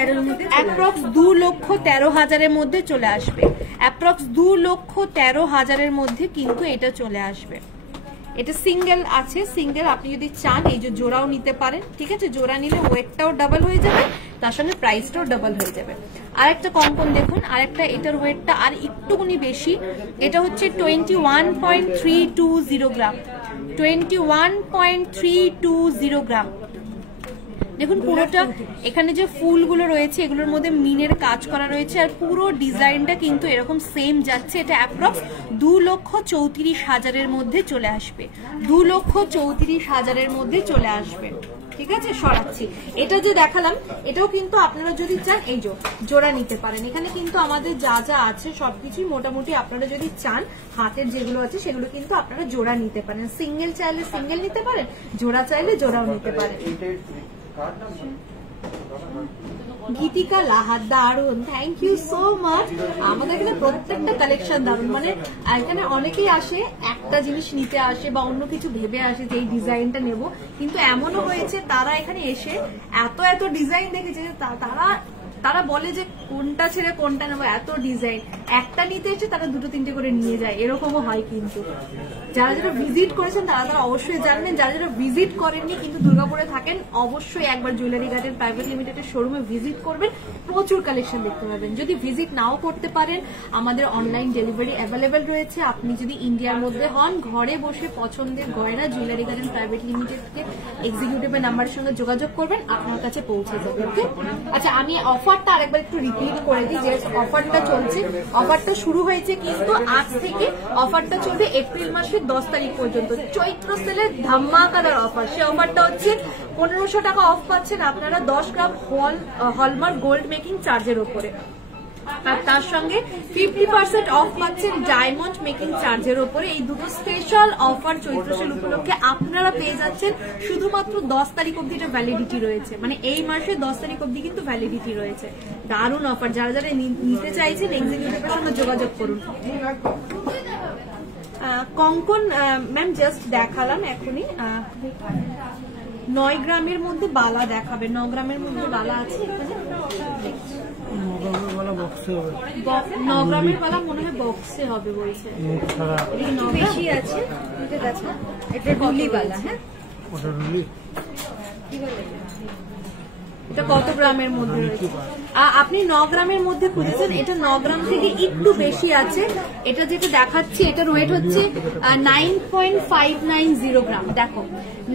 অ্যাপ্রক্স 2,13,000-এর মধ্যে চলে আসবে, অ্যাপ্রক্স 2,13,000-এর মধ্যে কিন্তু এটা চলে আসবে। এটা সিঙ্গেল আছে, সিঙ্গেল আপনি যদি চান এই যে জোড়াও নিতে পারেন, ঠিক আছে। জোড়া নিলে ওয়েটটাও ডাবল হয়ে যাবে, তার সঙ্গে প্রাইসটাও ডাবল হয়ে যাবে। আর একটা কঙ্কন দেখুন, আর একটা, এটার ওয়েটটা আর একটুখানি বেশি। এটা হচ্ছে 21.320 গ্রাম, 21.320 গ্রাম। দেখুন পুরোটা, এখানে যে ফুলগুলো রয়েছে এগুলোর মধ্যে মিনের কাজ করা রয়েছে, আর পুরো ডিজাইনটা কিন্তু এরকম সেম যাচ্ছে। এটা অ্যাপ্রক্স 2,34,000-এর মধ্যে চলে আসবে, 2,34,000-এর মধ্যে চলে আসবে। ঠিক আছে, সরাচ্ছি। এটা যে দেখালাম এটাও কিন্তু আপনারা যদি চান এই জোড়া নিতে পারেন। এখানে কিন্তু আমাদের যা যা আছে সবকিছুই মোটামুটি আপনারা যদি চান হাতের যেগুলো আছে সেগুলো কিন্তু আপনারা জোড়া নিতে পারেন। সিঙ্গেল চাইলে সিঙ্গেল নিতে পারেন, জোড়া চাইলে জোড়াও নিতে পারেন। গীতিকা লাহা দারুন, থ্যাংক ইউ সো মাচ। আমাদের এখানে প্রত্যেকটা কালেকশন দারুন, মানে এখানে অনেকেই আসে একটা জিনিস নিতে আসে বা অন্য কিছু ভেবে আসে যে এই ডিজাইনটা নেব, কিন্তু এমনও হয়েছে তারা এখানে এসে এত এত ডিজাইন দেখেছে তারা বলে যে কোনটা ছেড়ে কোনটা নেবো, এত ডিজাইন, একটা নিতে এসে তারা দুটো তিনটে করে নিয়ে যায়, এরকমও হয়। কিন্তু যারা যারা ভিজিট করেছেন তারা অবশ্যই জানবেন, যারা যারা ভিজিট করেননি কিন্তু দুর্গাপুরে থাকেন অবশ্যই একবার জুয়েলারি গার্ডেন প্রাইভেট লিমিটেডের শোরুমে ভিজিট করবেন, প্রচুর কালেকশন দেখতে পাবেন। যদি ভিজিট নাও করতে পারেন আমাদের অনলাইন ডেলিভারি অ্যাভেলেবেল রয়েছে। আপনি যদি ইন্ডিয়ার মধ্যে হন ঘরে বসে পছন্দের গয়না জুয়েলারি গার্ডেন প্রাইভেট লিমিটেডকে এক্সিকিউটিভের নাম্বারের সঙ্গে যোগাযোগ করবেন, আপনার কাছে পৌঁছে যাবে। ওকে, আচ্ছা আমি অফারটা আরেকবার একটু রিপিট করে দিই যে অফারটা চলছে। অফারটা শুরু হয়েছে কিন্তু আজ থেকে, অফারটা চলবে এপ্রিল মাসের 10 তারিখ পর্যন্ত। চৈত্র সেলের ধামাকাদার অফার, সে অফারটা হচ্ছে 1500 টাকা অফ পাচ্ছেন আপনারা 10 গ্রাম হলমার্ক গোল্ড মেকিং চার্জের উপরে, আর তার সঙ্গে 50% অফ পাচ্ছেন ডায়মন্ড মেকিং চার্জের উপরে। এই দুটো স্পেশাল অফার চৈত্র সেল উপলক্ষে আপনারা পেয়ে যাচ্ছেন শুধুমাত্র 10 তারিখ অব্দি এটা ভ্যালিডিটি রয়েছে, মানে এই মাসে 10 তারিখ অব্দি কিন্তু ভ্যালিডিটি রয়েছে। দারুণ অফার, যারা যারা নিতে চাইছেন এক্সিকিউটিভের সঙ্গে যোগাযোগ করুন। কঙ্কন ম্যাম জাস্ট দেখালাম এখনই, 9 গ্রামের মধ্যে বালা দেখাবে, 9 গ্রামের মধ্যে বালা আছে এখানে, 9 গ্রামের বালা মনে হয় বক্সে হবে বলছে, বেশি আছে। এটা রুলি বালা, হ্যাঁ এটা কত গ্রামের মধ্যে রয়েছে? আপনি 9 গ্রামের মধ্যে খুঁজেছেন, এটা 9 গ্রাম থেকে একটু বেশি আছে। এটা যেটা দেখাচ্ছি এটার ওয়েট হচ্ছে 9.590 গ্রাম। দেখো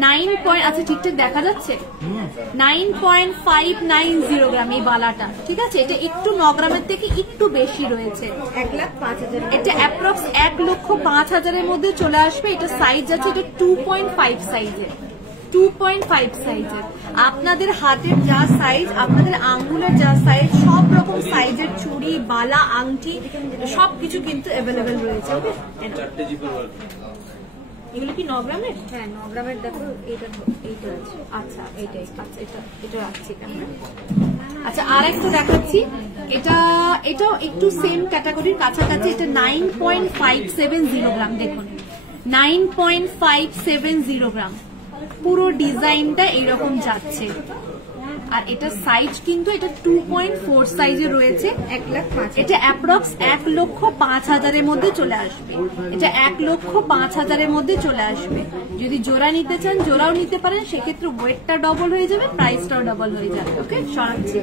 9. আচ্ছা ঠিকঠাক দেখা যাচ্ছে, 9.590 গ্রাম এই বালাটা, ঠিক আছে। এটা একটু 9 গ্রামের থেকে একটু বেশি রয়েছে, 1,05,000। এটা অ্যাপ্রক্স 1,05,000-এর মধ্যে চলে আসবে। এটা সাইজ আছে, এটা 2.5 সাইজের, 2.5 সাইজের। আপনাদের হাতের যা সাইজ, আপনাদের আঙ্গুলের যা সাইজ, সব রকম সাইজের চুড়ি, বালা, আংটি সবকিছু কিন্তু অ্যাভেলেবেল রয়েছে। এগুলো কি 9 গ্রামের? হ্যাঁ 9 গ্রামের। দেখো এইটা আছে, আচ্ছা এইটাই, আচ্ছা এটা রাখছি এখানে। আচ্ছা আর একটা দেখাচ্ছি, এটাও একটু সেম ক্যাটাগরির কাছাকাছি। এটা 9.570 গ্রাম, দেখুন 9.570 গ্রাম, পুরো ডিজাইনটা এরকম যাচ্ছে। আর এটা সাইজ কিন্তু এটা 2.4 সাইজে রয়েছে। 1,05,000, এটা অ্যাপ্রক্স 1,05,000-এর মধ্যে চলে আসবে। এটা 1,05,000-এর মধ্যে চলে আসবে। যদি জোড়া নিতে চান জোড়াও নিতে পারেন, সেক্ষেত্রে ওয়েটটা ডবল হয়ে যাবে, প্রাইসটাও ডবল হয়ে যাবে। ওকে, সরাচ্ছি।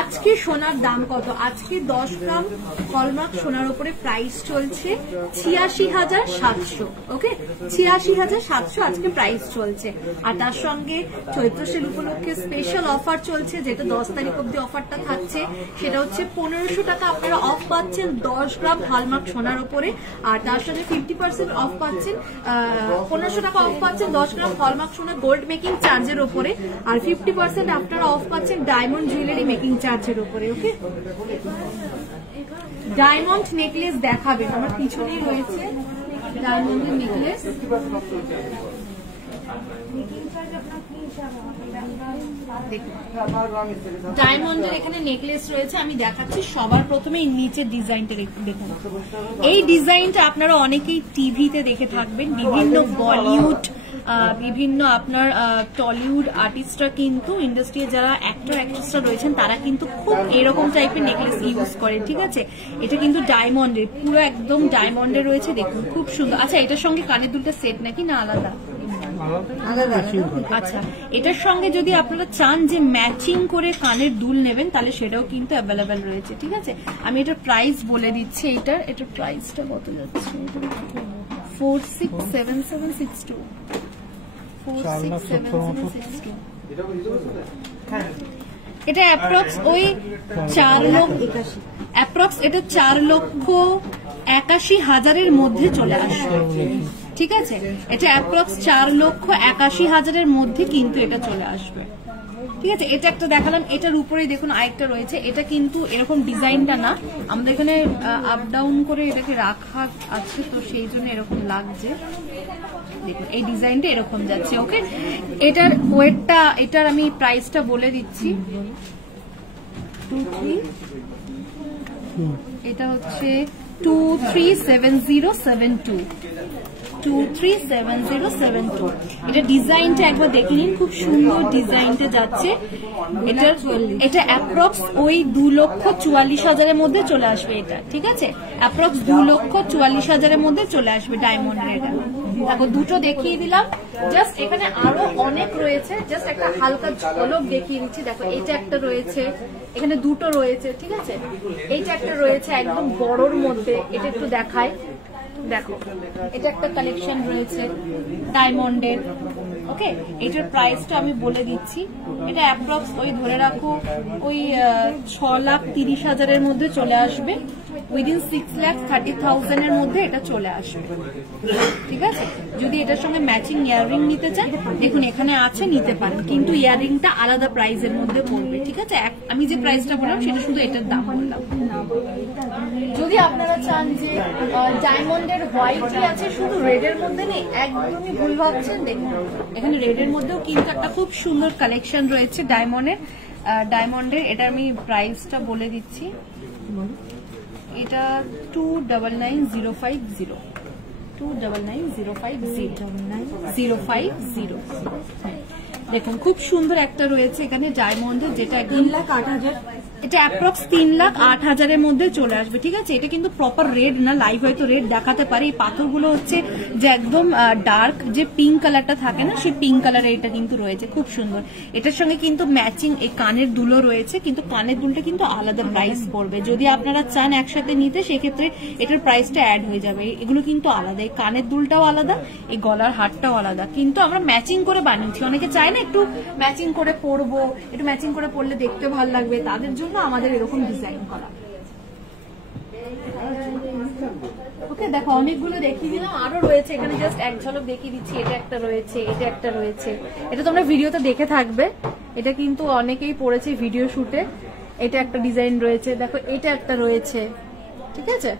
আজকে সোনার দাম কত? আজকে 10 গ্রাম হলমার্ক সোনার উপরে প্রাইস চলছে 86,700। ওকে, 86,700 আজকে প্রাইস চলছে। আর তার সঙ্গে চৈত্র সেল উপলক্ষে স্পেশাল অফার চলছে, যেটা 10 তারিখ অব্দি অফারটা থাকছে। সেটা হচ্ছে 1500 টাকা আপনারা অফ পাচ্ছেন 10 গ্রাম হলমার্ক সোনার উপরে, আর তার সঙ্গে 50% অফ পাচ্ছেন, 1500 টাকা অফ পাচ্ছেন 10 গ্রাম হলমার্ক সোনার গোল্ড মেকিং চার্জের উপরে, আর 50% আপনারা অফ পাচ্ছেন ডায়মন্ড জুয়েলারি মেকিং চার্জের উপরে। ওকে, ডায়মন্ড নেকলেস দেখাবেন, আমার পিছনেই রয়েছে ডায়মন্ডের নেকলেস। ডায়মন্ডের এখানে নেকলেস রয়েছে, আমি দেখাচ্ছি। সবার প্রথমে নিচের ডিজাইনটা দেখুন। এই ডিজাইনটা আপনারা অনেকেই টিভিতে দেখে থাকবেন, বিভিন্ন বলিউড, বিভিন্ন আপনার টলিউড আর্টিস্টরা কিন্তু ইন্ডাস্ট্রি যারা অ্যাক্টর অ্যাক্ট্রেসরা রয়েছেন তারা কিন্তু খুব এরকম টাইপের নেকলেস ইউজ করে, ঠিক আছে। এটা কিন্তু ডায়মন্ডের, পুরো একদম ডায়মন্ডের রয়েছে, দেখুন খুব সুন্দর। আচ্ছা এটার সঙ্গে কানের দুলটা সেট নাকি না আলাদা? আচ্ছা, এটার সঙ্গে যদি আপনারা চান যে ম্যাচিং করে কানের দুল নেবেন তাহলে সেটাও কিন্তু অ্যাভেলেবেল রয়েছে, ঠিক আছে। আমি এটার প্রাইস বলে দিচ্ছি। এটার প্রাইসটা কত যাচ্ছে? 467762। 467762। এটা অ্যাপ্রক্স ওই 4,81,000 মধ্যে চলে আসবে। ঠিক আছে, এটা অ্যাপ্রক্স 4,81,000-এর মধ্যে কিন্তু এটা চলে আসবে। ঠিক আছে, এটা একটা দেখালাম। এটার উপরেই দেখুন আরেকটা রয়েছে, এটা কিন্তু এরকম ডিজাইনটা না, আমাদের এখানে আপ ডাউন করে এটাকে রাখা আছে, তো সেই জন্য এরকম লাগছে। দেখুন এই ডিজাইনটা এরকম যাচ্ছে। ওকে, এটার ওয়েটটা, এটার আমি প্রাইসটা বলে দিচ্ছি। 23, এটা হচ্ছে 237072, 237072। এটা ডিজাইনটা একবার দেখে নিন, খুব সুন্দর ডিজাইনটা যাচ্ছে। এটা অ্যাপ্রক্স ওই 2,44,000-এর মধ্যে চলে আসবে এটা। ঠিক আছে, অ্যাপ্রক্স 2,44,000-এর মধ্যে চলে আসবে ডায়মন্ডের। এটা দেখো দুটো দেখিয়ে দিলাম, জাস্ট এখানে আরো অনেক রয়েছে, জাস্ট একটা হালকা ঝলক দেখিয়ে দিচ্ছি। দেখো এটা একটা রয়েছে, এখানে দুটো রয়েছে। ঠিক আছে, এইটা একটা রয়েছে একদম বড়র মধ্যে, এটা একটু দেখায়। দেখো এটা একটা কালেকশন রয়েছে ডায়মন্ডের। ওকে, এটার প্রাইসটা আমি বলে দিচ্ছি। এটা অ্যাপ্রক্স ওই ধরে রাখো ওই 6,30,000-এর মধ্যে চলে আসবে, উইদিন 6,30,000-এর মধ্যে এটা চলে আসবে। ঠিক আছে, যদি এটার সঙ্গে ম্যাচিং ইয়াররিং নিতে চান, দেখুন এখানে আছে, নিতে পারেন, কিন্তু ইয়াররিংটা আলাদা প্রাইসের মধ্যে পড়বে। ঠিক আছে, আমি যে প্রাইসটা বললাম সেটা শুধু এটার দাম বললাম। যদি আপনারা চান যে ডায়মন্ডের হোয়াইটই আছে শুধু রেডের মধ্যে নেই, একদমই ভুল ভাবছেন। দেখুন এখানে রেডের মধ্যেও কিন্তু একটা খুব সুন্দর কালেকশন রয়েছে ডায়মন্ডের। এটা আমি প্রাইসটা বলে দিচ্ছি, এটা 299,050, 299,050। দেখুন খুব সুন্দর একটা রয়েছে এখানে ডায়মন্ডের, যেটা 3,08,000, এটা অ্যাপ্রক্স 3,08,000-এর মধ্যে চলে আসবে। ঠিক আছে, এটা কিন্তু প্রপার রেড না, লাইভ হয়তো রেড দেখাতে পারে। এই পাথরগুলো হচ্ছে যে একদম ডার্ক যে পিঙ্ক কালারটা থাকে না, সেই পিঙ্ক কালারে এটা কিন্তু রয়েছে, খুব সুন্দর। এটার সঙ্গে কিন্তু ম্যাচিং এই কানের দুলও রয়েছে, কিন্তু কানের দুলটা কিন্তু আলাদা প্রাইস পড়বে। যদি আপনারা চান একসাথে নিতে, সেক্ষেত্রে এটার প্রাইসটা অ্যাড হয়ে যাবে। এগুলো কিন্তু আলাদা, এই কানের দুলটাও আলাদা, এই গলার হারটাও আলাদা, কিন্তু আমরা ম্যাচিং করে বানিয়েছি। অনেকে চায় না একটু ম্যাচিং করে পরবো, একটু ম্যাচিং করে পরলে দেখতে ভালো লাগবে, তাদের জন্য আমাদের এরকম ডিজাইন করা। ওকে, দেখো অনেকগুলো দেখিয়ে দিলাম, আরো রয়েছে এখানে, জাস্ট এক ঝলক দেখিয়ে দিচ্ছি। এটা একটা রয়েছে, এটা একটা রয়েছে, এটা তোমরা ভিডিওতে দেখে থাকবে। এটা কিন্তু অনেকেই পড়েছে ভিডিও শুটে। এটা একটা ডিজাইন রয়েছে, দেখো এটা একটা রয়েছে। ঠিক আছে,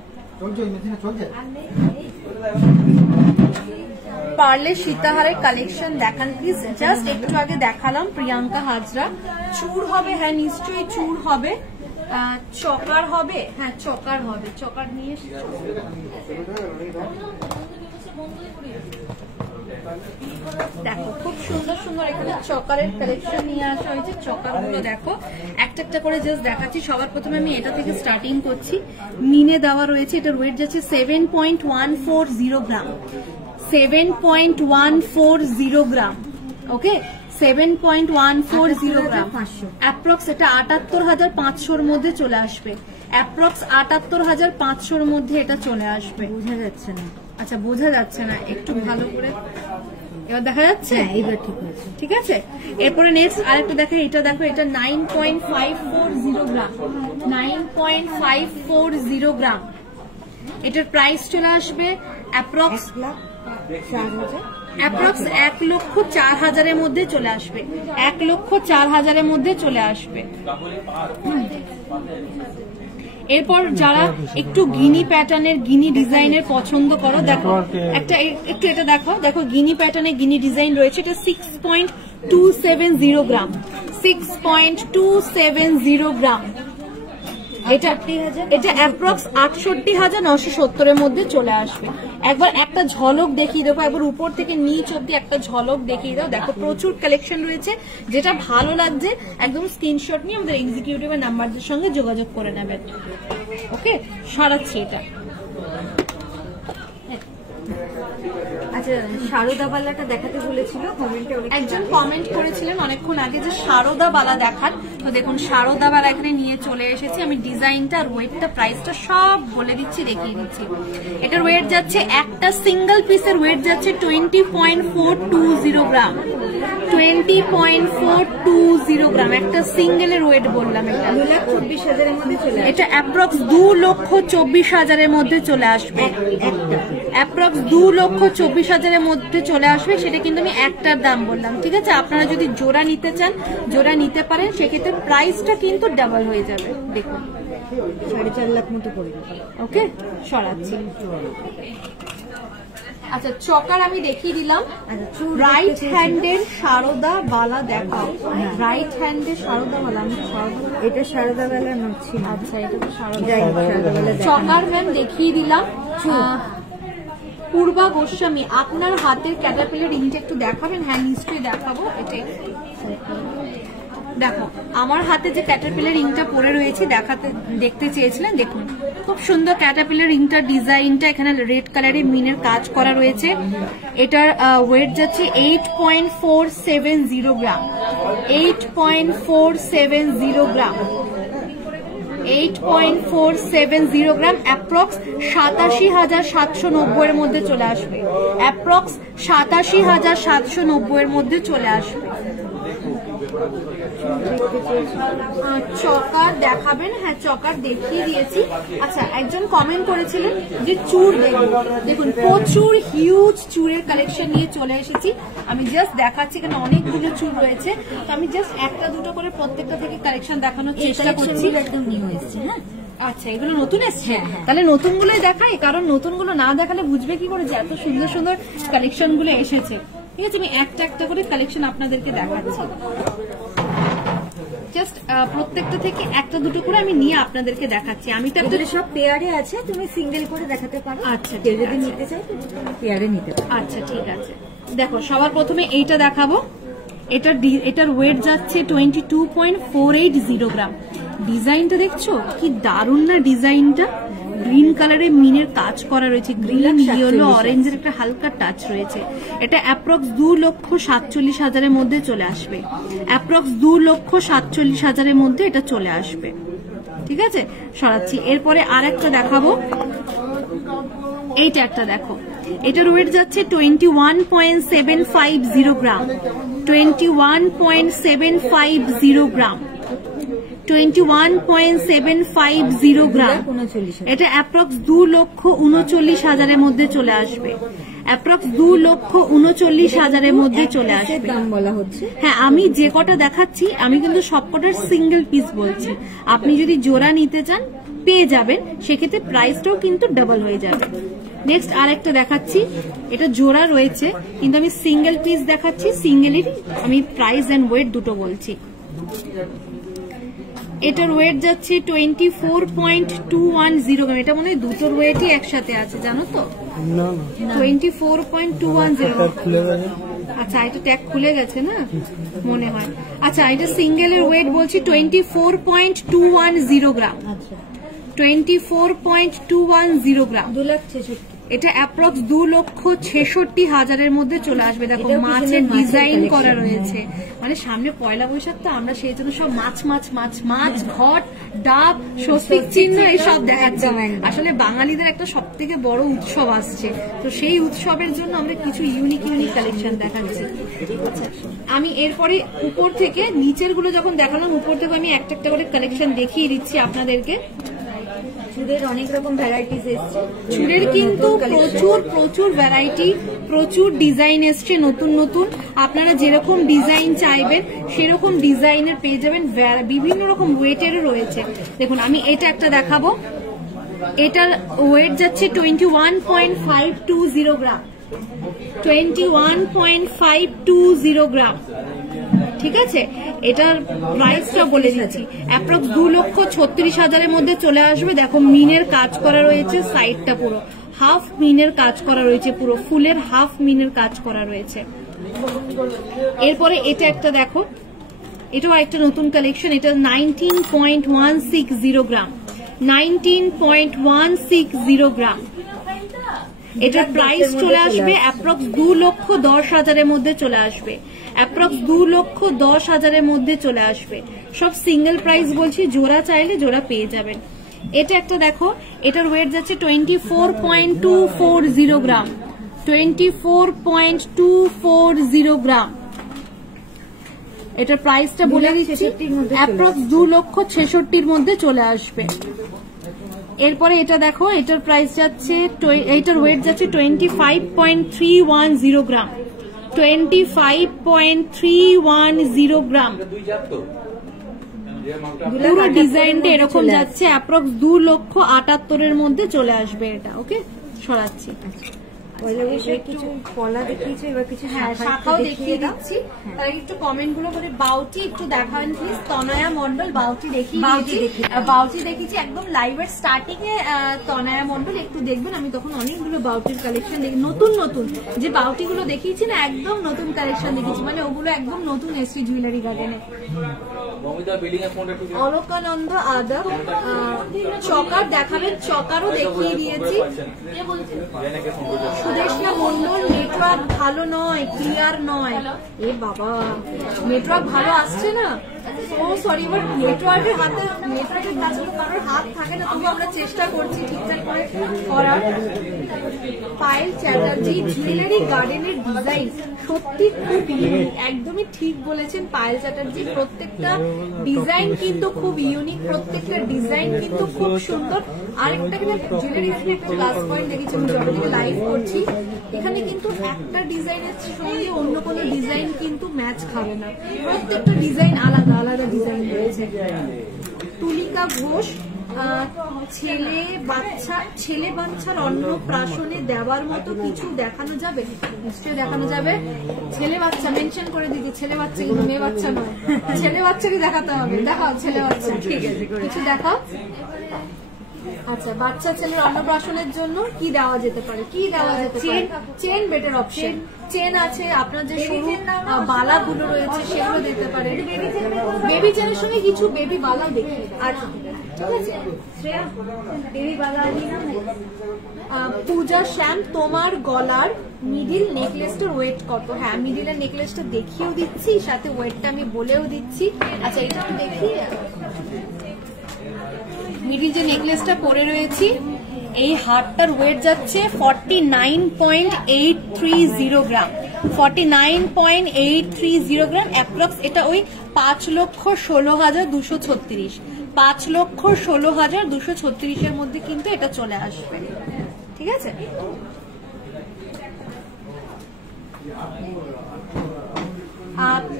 পার্লের সীতাহারের কালেকশন দেখান প্লিজ। জাস্ট একটু আগে দেখালাম প্রিয়াঙ্কা হাজরা। চূড় হবে, হ্যাঁ নিশ্চয়ই চূড় হবে। চকার হবে, হ্যাঁ চকার হবে, চকার নিয়ে দেখো খুব সুন্দর সুন্দর এখানে চকারের কালেকশন নিয়ে আসা হয়েছে। চকারগুলো দেখো একটা একটা করে জাস্ট দেখাচ্ছি। সবার প্রথমে আমি এটা থেকে স্টার্টিং করছি। মিনে দেওয়া রয়েছে, এটার ওয়েট যাচ্ছে 7.140 গ্রাম, 7.140 গ্রাম। ওকে, 7.140 গ্রাম, অ্যাপ্রক্স এটা 78,500-র মধ্যে চলে আসবে। অ্যাপ্রক্স 78,500-র মধ্যে এটা চলে আসবে। বোঝা যাচ্ছে না, আচ্ছা বোঝা যাচ্ছে না, একটু ভালো করে এবার দেখা যাচ্ছে। এইবার ঠিক আছে, ঠিক আছে। এরপরে নেক্সট আরেকটা দেখো, এটা দেখো, এটা 9.540 গ্রাম, 9.540 গ্রাম। এটার প্রাইস চলে আসবে অ্যাপ্রক্স 1,04,000-এর মধ্যে চলে আসবে, 1,04,000-এর মধ্যে চলে আসবে। এরপর যারা একটু গিনি প্যাটার্নের, গিনি ডিজাইনের পছন্দ করো, দেখো একটা একটু এটা দেখো, দেখো গিনি প্যাটার্নের গিনি ডিজাইন রয়েছে। এটা 6.270 গ্রাম, 6.270 গ্রাম। এটা অ্যাপ্রক্স 68,970-এর মধ্যে চলে আসবে। একবার একটা ঝলক দেখিয়ে দেবো, একবার উপর থেকে নিচ অব্দি একটা ঝলক দেখিয়ে দাও। দেখো প্রচুর কালেকশন রয়েছে, যেটা ভালো লাগছে একদম স্ক্রিনশট নিয়ে আমাদের এক্সিকিউটিভের নাম্বারদের সঙ্গে যোগাযোগ করে নেবেন। ওকে, সারাচ্ছি এটা। আচ্ছা, সারদা বালাটা দেখাতে বলেছিল কমেন্টে, একজন কমেন্ট করেছিলেন অনেকক্ষণ আগে যে সারদা বালা দেখান। তো দেখুন সারদা বালা এখানে নিয়ে চলে এসেছি আমি। ডিজাইনটা আর ওয়েটটা প্রাইসটা সব বলে দিচ্ছি, দেখিয়ে দিচ্ছি। এটার ওয়েট যাচ্ছে, একটা সিঙ্গেল পিসের ওয়েট যাচ্ছে 20.420 গ্রাম, 20.420 গ্রাম। একটা সিঙ্গেলের ওয়েট বললাম। এটা 2,24,000-এর মধ্যে চলে আসবে। এটা অ্যাপ্রক্স 2,24,000-এর মধ্যে চলে আসবে। অ্যাপ্রক্স 2,24,000-এর মধ্যে চলে আসবে। সেটা কিন্তু আমি একটার দাম বললাম, ঠিক আছে? আপনারা যদি জোড়া নিতে চান জোড়া নিতে পারেন, সেক্ষেত্রে প্রাইসটা কিন্তু ডাবল হয়ে যাবে। দেখুন 4.5 লাখ মতো পড়বে। ওকে, সরাচ্ছি। আচ্ছা, চকার আমি দেখিয়ে দিলাম। রাইট হ্যান্ডের সারদা বালা দেখাও। রাইট হ্যান্ডের সারদা বালা, আমি এটা সারদা বালা নচ্ছি। আচ্ছা, এটা তো সারদা বালা। চকার ম্যাম দেখিয়ে দিলাম। পূর্বা গোস্বামী, আপনার হাতের ক্যাটারপিলার রিংটা একটু দেখাবেন? হ্যাঁ, নিশ্চয়ই দেখাবো। এটাই দেখো, আমার হাতে যে ক্যাটারপিলার রিংটা পরে রয়েছে দেখতে চেয়েছিলেন, দেখুন খুব সুন্দর ক্যাটারপিলার রিংটার ডিজাইনটা। এখানে রেড কালারের মিনের কাজ করা রয়েছে। এটার ওয়েট যাচ্ছে 8.470 গ্রাম। 8.470 গ্রাম। 8.470 গ্রাম। অ্যাপ্রক্স 87,790 এর মধ্যে চলে আসবে। অ্যাপ্রক্স 87,790 এর মধ্যে চলে আসবে। চকার দেখাবেন? হ্যাঁ, চকার দেখিয়ে দিয়েছি। আচ্ছা, একজন কমেন্ট করেছিলেন যে চুর দেখুন। দেখুন, প্রচুর হিউজ চুরের কালেকশন নিয়ে চলে এসেছি। আমি জাস্ট দেখাচ্ছি, এখানে অনেকগুলো চুর রয়েছে, তো আমি জাস্ট একটা দুটো করে প্রত্যেকটা থেকে কালেকশন দেখানোর চেষ্টা করছি। একদম নিউ এসেছে। হ্যাঁ, আচ্ছা, এগুলো নতুন এসছে? তাহলে নতুনগুলোই দেখাই, কারণ নতুনগুলো না দেখালে বুঝবে কি করে যে এত সুন্দর সুন্দর কালেকশন গুলো এসেছে। ঠিক আছে, আমি একটা একটা করে কালেকশন আপনাদেরকে দেখাচ্ছি। জাস্ট প্রত্যেকটা থেকে একটা দুটো করে আমি নিয়ে আপনাদেরকে দেখাচ্ছি। আমি তো এগুলো সব পেয়ারে আছে, তুমি সিঙ্গেল করে দেখাতে পারো। আচ্ছা, কেউ যদি নিতে চাই পেয়ারে নিতে পারো। আচ্ছা, ঠিক আছে। দেখো, সবার প্রথমে এইটা দেখাবো। এটার ওয়েট যাচ্ছে 22.480 গ্রাম। ডিজাইনটা দেখছো কি দারুণ না? ডিজাইনটা গ্রিন কালারের মিনের কাজ করা রয়েছে, গ্রিন ইয়েলো অরেঞ্জের একটা হালকা টাচ রয়েছে। এটা অ্যাপ্রক্স 2,47,000-এর মধ্যে চলে আসবে। অ্যাপ্রক্স 2,47,000-এর মধ্যে এটা চলে আসবে। ঠিক আছে, সরাচ্ছি। এরপরে আর একটা দেখাবো। এইটা একটা দেখো, এটার ওয়েট যাচ্ছে 21.750 গ্রাম। 21.750 গ্রাম। 21.750 গ্রাম। এটা অ্যাপ্রক্স 2,39,000-এর মধ্যে চলে আসবে। অ্যাপ্রক্স 2,39,000-এর মধ্যে চলে আসবে। দাম বলা হচ্ছে। হ্যাঁ, আমি যে কটা দেখাচ্ছি আমি কিন্তু সবকটার সিঙ্গেল পিস বলছি। আপনি যদি জোড়া নিতে চান পেয়ে যাবেন, সেক্ষেত্রে প্রাইসটাও কিন্তু ডাবল হয়ে যাবে। নেক্সট আর একটা দেখাচ্ছি। এটা জোড়া রয়েছে কিন্তু আমি সিঙ্গেল পিস দেখাচ্ছি। সিঙ্গেলের আমি প্রাইস এন্ড ওয়েট দুটো বলছি। এটার ওয়েট যাচ্ছে 24.210 গ্রাম। এটা মনে হয় দুটোর ওয়েটই একসাথে আছে, জানো তো? 24.210। আচ্ছা, এটা ট্যাগ খুলে গেছে না মনে হয়। আচ্ছা, এটা সিঙ্গেলের ওয়েট বলছি 24.210 গ্রাম। 24.210 গ্রাম। 2,66,000। এটা অ্যাপ্রক্স 2,66,000-এর মধ্যে চলে আসবে। দেখো, মাছের ডিজাইন করা রয়েছে। মানে সামনে পয়লা বৈশাখ, তো আমরা সেই জন্য সব মাছ মাছ মাছ মাছ, ঘট, ডাব, স্বস্তিক চিহ্ন এইসব দেখাচ্ছি। আসলে বাঙালিদের একটা সব থেকে বড় উৎসব আসছে, তো সেই উৎসবের জন্য আমরা কিছু ইউনিক ইউনিক কালেকশন দেখাচ্ছি। আমি এরপরে উপর থেকে নিচের গুলো যখন দেখালাম, উপর থেকে আমি একটা একটা করে কালেকশন দেখিয়ে দিচ্ছি আপনাদেরকে। চুড়ের অনেক রকম ভ্যারাইটিস এসছে। চুড়ের কিন্তু প্রচুর প্রচুর ভ্যারাইটি, প্রচুর ডিজাইন এসছে নতুন নতুন। আপনারা যেরকম ডিজাইন চাইবেন সেরকম ডিজাইনের পেয়ে যাবেন। বিভিন্ন রকম ওয়েটেরও রয়েছে। দেখুন, আমি এটা একটা দেখাবো। এটার ওয়েট যাচ্ছে 21.520 গ্রাম। 21.520 গ্রাম। ঠিক আছে, এটার প্রাইসটা বলে দিচ্ছি। অ্যাপ্রক্স 2,36,000-এর মধ্যে চলে আসবে। দেখো, মিনের কাজ করা রয়েছে, সাইডটা পুরো হাফ মিনের কাজ করা রয়েছে, পুরো ফুলের হাফ মিনের কাজ করা রয়েছে। এরপরে এটা একটা দেখো, এটাও একটা নতুন কালেকশন। এটা 19.160 গ্রাম। 19.160 গ্রাম। এটার প্রাইস চলে আসবে অ্যাপ্রক্স 2,10,000-এর মধ্যে চলে আসবে। অ্যাপ্রক্স 2,10,000-এর মধ্যে চলে আসবে। সব সিঙ্গেল প্রাইস বলছি, জোড়া চাইলে জোড়া পেয়ে যাবেন। এটা একটা দেখো, এটার ওয়েট যাচ্ছে 24.240 গ্রাম। 24.240 গ্রাম। এটার প্রাইসটা বলে দিচ্ছি, অ্যাপ্রক্স 2,66,000-এর মধ্যে চলে আসবে। এরপরে এটা দেখো, এটার প্রাইস যাচ্ছে, এটার ওয়েট যাচ্ছে 25.310 গ্রাম, 25.310 গ্রাম। পুরো ডিজাইনটা এরকম যাচ্ছে, অ্যাপ্রক্স 2,78,000 মধ্যে চলে আসবে এটা। ওকে, সরাচ্ছি। কিছু কলা দেখিয়েছে, এবার কিছু শাখাও দেখিয়ে দিচ্ছি। তার একটু কমেন্ট গুলো বলে বাউটি একটু দেখাবেন প্লিজ। তনয়া মন্ডল বাউটি বাউটি দেখিয়েছি একদম লাইভের স্টার্টিং এ। তনয়া মন্ডল একটু দেখবেন, আমি তখন অনেকগুলো বাউটির কালেকশন দেখি, নতুন নতুন যে বাউটি গুলো দেখিয়েছি না, একদম নতুন কালেকশন দেখিয়েছি, মানে ওগুলো একদম নতুন এসছি জুয়েলারি গার্ডেনে। অলকানন্দ আদা চকার দেখাবেন, চকারও দেখিয়ে দিয়েছি। সুদেশনা মন্ডল নেটওয়ার্ক ভালো নয়, ক্লিয়ার নয়। এ বাবা, নেটওয়ার্ক ভালো আসছে না, ও সরি। এবার নেটওয়ার্কের কাছে কারোর হাত থাকে না, তবু আমরা চেষ্টা করছি ঠিকঠাক করে করার। পায়েল চ্যাটার্জি জুয়েলারি গার্ডেনের ডিজাইন সত্যি খুব ইউনিক, একদমই ঠিক বলেছেন পায়েল চ্যাটার্জি। প্রত্যেকটা ডিজাইন কিন্তু খুব ইউনিক, প্রত্যেকটা ডিজাইন কিন্তু খুব সুন্দর। আরেকটা জুয়েলারি গার্ডেনের একটা প্লাস পয়েন্ট দেখেছি, আমি যখন লাইভ করছি, এখানে কিন্তু একটা ডিজাইনের সঙ্গে অন্য কোনো ডিজাইন কিন্তু ম্যাচ খাবে না, প্রত্যেকটা ডিজাইন আলাদা আলাদা ডিজাইন রয়েছে। তুলিকা ঘোষ ছেলে বাচ্চার অন্নপ্রাশনে দেওয়ার মতো কিছু দেখানো যাবে? নিশ্চয়ই দেখানো যাবে। ছেলে বাচ্চা মেনশন করে দিদি, ছেলে বাচ্চা কিন্তু মেয়ে বাচ্চা নয়, ছেলে বাচ্চাকে দেখাতে হবে। দেখাও ছেলে বাচ্চা, ঠিক আছে, কিছু দেখাও। আচ্ছা, বাচ্চা ছেলের অন্নপ্রাশনের জন্য কি দেওয়া যেতে পারে? কি দেওয়া যেতে পারে? Chain better option. চেন আছে, আপনার যে সরু বালাগুলো রয়েছে সেগুলো দিতে পারে। বেবি চেনের সঙ্গে কিছু বেবি বালা দেখে। আচ্ছা, ঠিক আছে। বেবি বালা। পূজা শ্যাম, তোমার গলার মিডিল নেকলেসটার ওয়েট কত? হ্যাঁ, মিডিলের নেকলেসটা দেখিয়েও দিচ্ছি, সাথে ওয়েটটা আমি বলেও দিচ্ছি। আচ্ছা, এটা একটু দেখি। মিডিল যে নেকলেসটা পরে রয়েছি, এই হারটার ওয়েট যাচ্ছে 49.830 গ্রাম, 49.830 গ্রাম অ্যাপ্রক্স। এটা ওই 5,16,236, 5,16,236 মধ্যে কিন্তু এটা চলে আসবে। ঠিক আছে।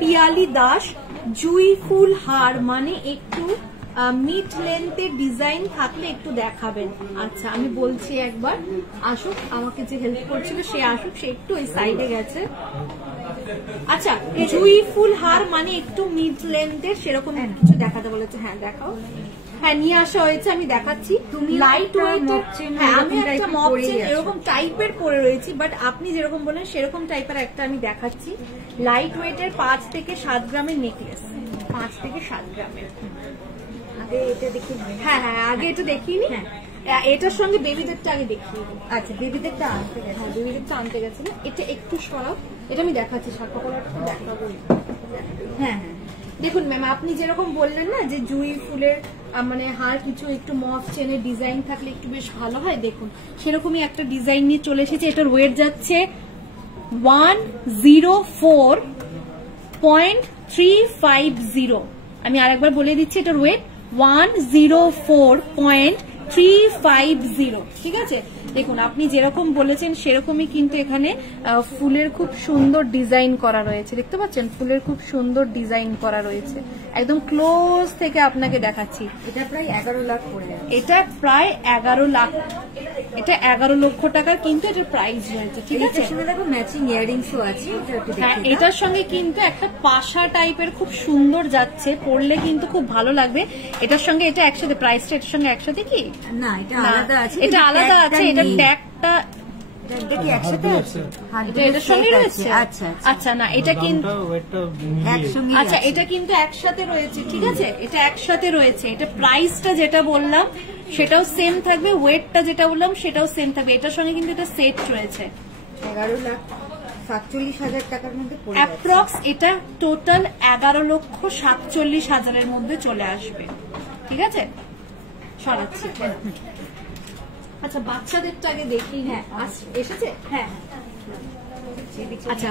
পিয়ালি দাস, জুই ফুল হার মানে একটু মিড লেন্থের ডিজাইন থাকলে একটু দেখাবেন। আচ্ছা, আমি বলছি একবার, আসুক, আমাকে যে হেল্প করছিল সে আসুক, সে একটু ওই সাইডে গেছে। আচ্ছা, জুই ফুল হার মানে একটু মিড লেন্থের সেরকম কিছু দেখাতে বলেছে। হ্যাঁ, দেখাও। হ্যাঁ, নিয়ে আসা হয়েছে, আমি দেখাচ্ছি। লাইট ওয়েটের, হ্যাঁ, আমি একটা মপ চেন এরকম টাইপের পরে রয়েছি, বাট আপনি যেরকম বলেন সেরকম টাইপের একটা আমি দেখাচ্ছি। লাইট ওয়েটের 5 থেকে 7 গ্রামের নেকলেস, 5 থেকে 7 গ্রামের। এটা দেখি। হ্যাঁ হ্যাঁ, আগে এটা দেখিনি। এটার সঙ্গে বেবিদেরটা আগে দেখিয়ে। আচ্ছা, বেবিদেরটা আনতে গেছে। হ্যাঁ, বেবিদেরটা আনতে গেছে না, এটা একটু সরাও, এটা আমি দেখাচ্ছি। শাখা কলাটা দেখাবো। হ্যাঁ হ্যাঁ, দেখুন ম্যাম, আপনি যেরকম বললেন না যে জুই ফুলের মানে হার কিছু একটু মফ চেনের ডিজাইন থাকলে একটু বেশ ভালো হয়, দেখুন সেরকমই একটা ডিজাইন নিয়ে চলে এসেছে। এটার ওয়েট যাচ্ছে 104.350। আমি আরেকবার বলে দিচ্ছি, এটার ওয়েট 104.350। ঠিক আছে। দেখুন, আপনি যেরকম বলেছেন সেরকমই কিন্তু এখানে ফুলের খুব সুন্দর ডিজাইন করা রয়েছে, দেখতে পাচ্ছেন? ফুলের খুব সুন্দর ডিজাইন করা রয়েছে, একদম ক্লোজ থেকে আপনাকে দেখাচ্ছি। এটা প্রায় 11 লাখ পড়ে যাবে। এটা প্রায় 11 লাখ, এটা 11 লক্ষ টাকার কিন্তু এটার প্রাইস রয়েছে। ঠিক আছে। এটার সঙ্গে দেখো ম্যাচিং ইয়াররিংসও আছে। হ্যাঁ, এটার সঙ্গে কিন্তু একটা পাশা টাইপের খুব সুন্দর যাচ্ছে, পরলে কিন্তু খুব ভালো লাগবে। এটার সঙ্গে এটা একসাথে, প্রাইসটা এটার সঙ্গে একসাথে কি? না, এটা আলাদা আছে। এটা আলাদা আছে, এটা ট্যাগটা কি একসাথে আছে? এটা এটার সঙ্গে রয়েছে। আচ্ছা আচ্ছা, না এটা কিন্তু একসঙ্গে। আচ্ছা, এটা কিন্তু একসাথে রয়েছে। ঠিক আছে, এটা একসাথে রয়েছে। এটা প্রাইসটা যেটা বললাম সেটাও সেম থাকবে, ওয়েটটা যেটা বললাম সেটাও সেম থাকবে। এটার সঙ্গে কিন্তু এটা সেট রয়েছে। 11,47,000 টাকার মধ্যে পড়ে যাবে অ্যাপ্রক্স। এটা টোটাল 11,47,000 মধ্যে চলে আসবে। ঠিক আছে, সরাচ্ছি। আচ্ছা, বাচ্চাদেরটা আগে দেখি। হ্যাঁ, এসেছে। হ্যাঁ, আচ্ছা,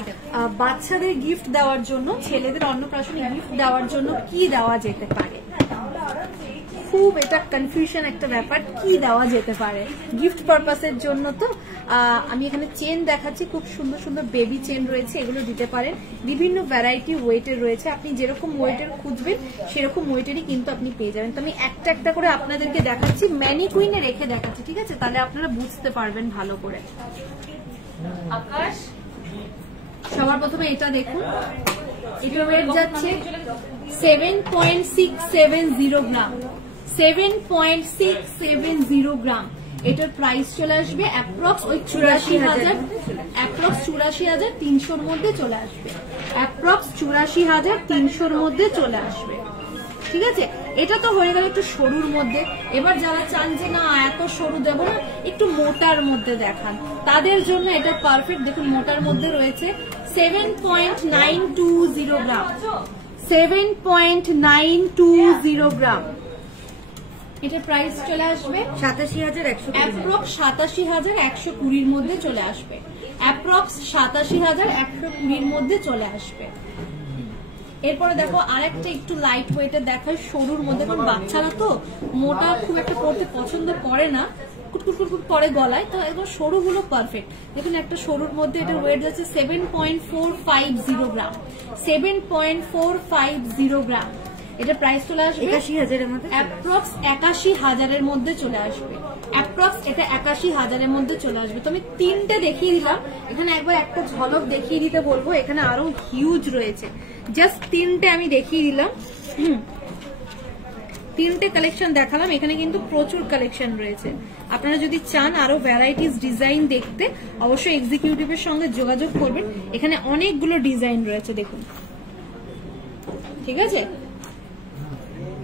বাচ্চাদের গিফট দেওয়ার জন্য, ছেলেদের অন্নপ্রাশনে গিফট দেওয়ার জন্য কি দেওয়া যেতে পারে? খুব এটা কনফিউশন একটা ব্যাপার, কি দেওয়া যেতে পারে গিফট পারপাসের জন্য। তো আমি এখানে চেন দেখাচ্ছি, খুব সুন্দর সুন্দর বেবি চেন রয়েছে, এগুলো দিতে পারেন। বিভিন্ন ভ্যারাইটি ওয়েটের রয়েছে, আপনি যেরকম ওয়েটের খুঁজবেন সেরকম ওয়েটেরই কিন্তু আপনি পেয়ে যাবেন। তো আমি একটা একটা করে আপনাদেরকে দেখাচ্ছি, ম্যানিকুইনে রেখে দেখাচ্ছি, ঠিক আছে, তাহলে আপনারা বুঝতে পারবেন ভালো করে। আকাশ, সবার প্রথমে এটা দেখুন, এটা ওয়েট যাচ্ছে 7.670 গ্রাম, 7.670 গ্রাম। এটার প্রাইস চলে আসবে অ্যাপ্রক্স ওই 84,000, অ্যাপ্রক্স 84,300 মধ্যে চলে আসবে, অ্যাপ্রক্স 84,300 মধ্যে চলে আসবে, ঠিক আছে। এটা তো হয়ে গেল একটু সরুর মধ্যে। এবার যারা চান যে না এত সরু দেবো না, একটু মোটার মধ্যে দেখান, তাদের জন্য এটা পারফেক্ট। দেখুন মোটার মধ্যে রয়েছে 7.920 গ্রাম, 7.920 গ্রাম। এটার প্রাইস চলে আসবে 87,120, অ্যাপ্রক্স 87,120 মধ্যে চলে আসবে, অ্যাপ্রক্স 87,120 মধ্যে চলে আসবে। এরপরে দেখো আরেকটা একটু লাইট ওয়েটের দেখায় সরুর মধ্যে, কারণ বাচ্চারা তো মোটা খুব একটা পড়তে পছন্দ করে না, কুটকুট করে গলায়, তো একদম সরুগুলো পারফেক্ট। দেখুন একটা সরুর মধ্যে এটা ওয়েট যাচ্ছে 7.450 গ্রাম, 7.450 গ্রাম। এটা প্রাইস চলে আসবে 81,000 মধ্যে, অ্যাপ্রক্স 81,000 মধ্যে চলে আসবে, অ্যাপ্রক্স এটা 81,000 মধ্যে চলে আসবে। তো আমি তিনটে দেখিয়ে দিলাম, এখানে একবার একটা ঝলক দেখিয়ে দিতে বলবো, এখানে আরো হিউজ রয়েছে, জাস্ট তিনটে আমি দেখিয়ে দিলাম। তিনটে কালেকশন দেখালাম, এখানে কিন্তু প্রচুর কালেকশন রয়েছে। আপনারা যদি চান আরো ভ্যারাইটিস ডিজাইন দেখতে, অবশ্যই এক্সিকিউটিভের সঙ্গে যোগাযোগ করবেন, এখানে অনেকগুলো ডিজাইন রয়েছে দেখুন, ঠিক আছে।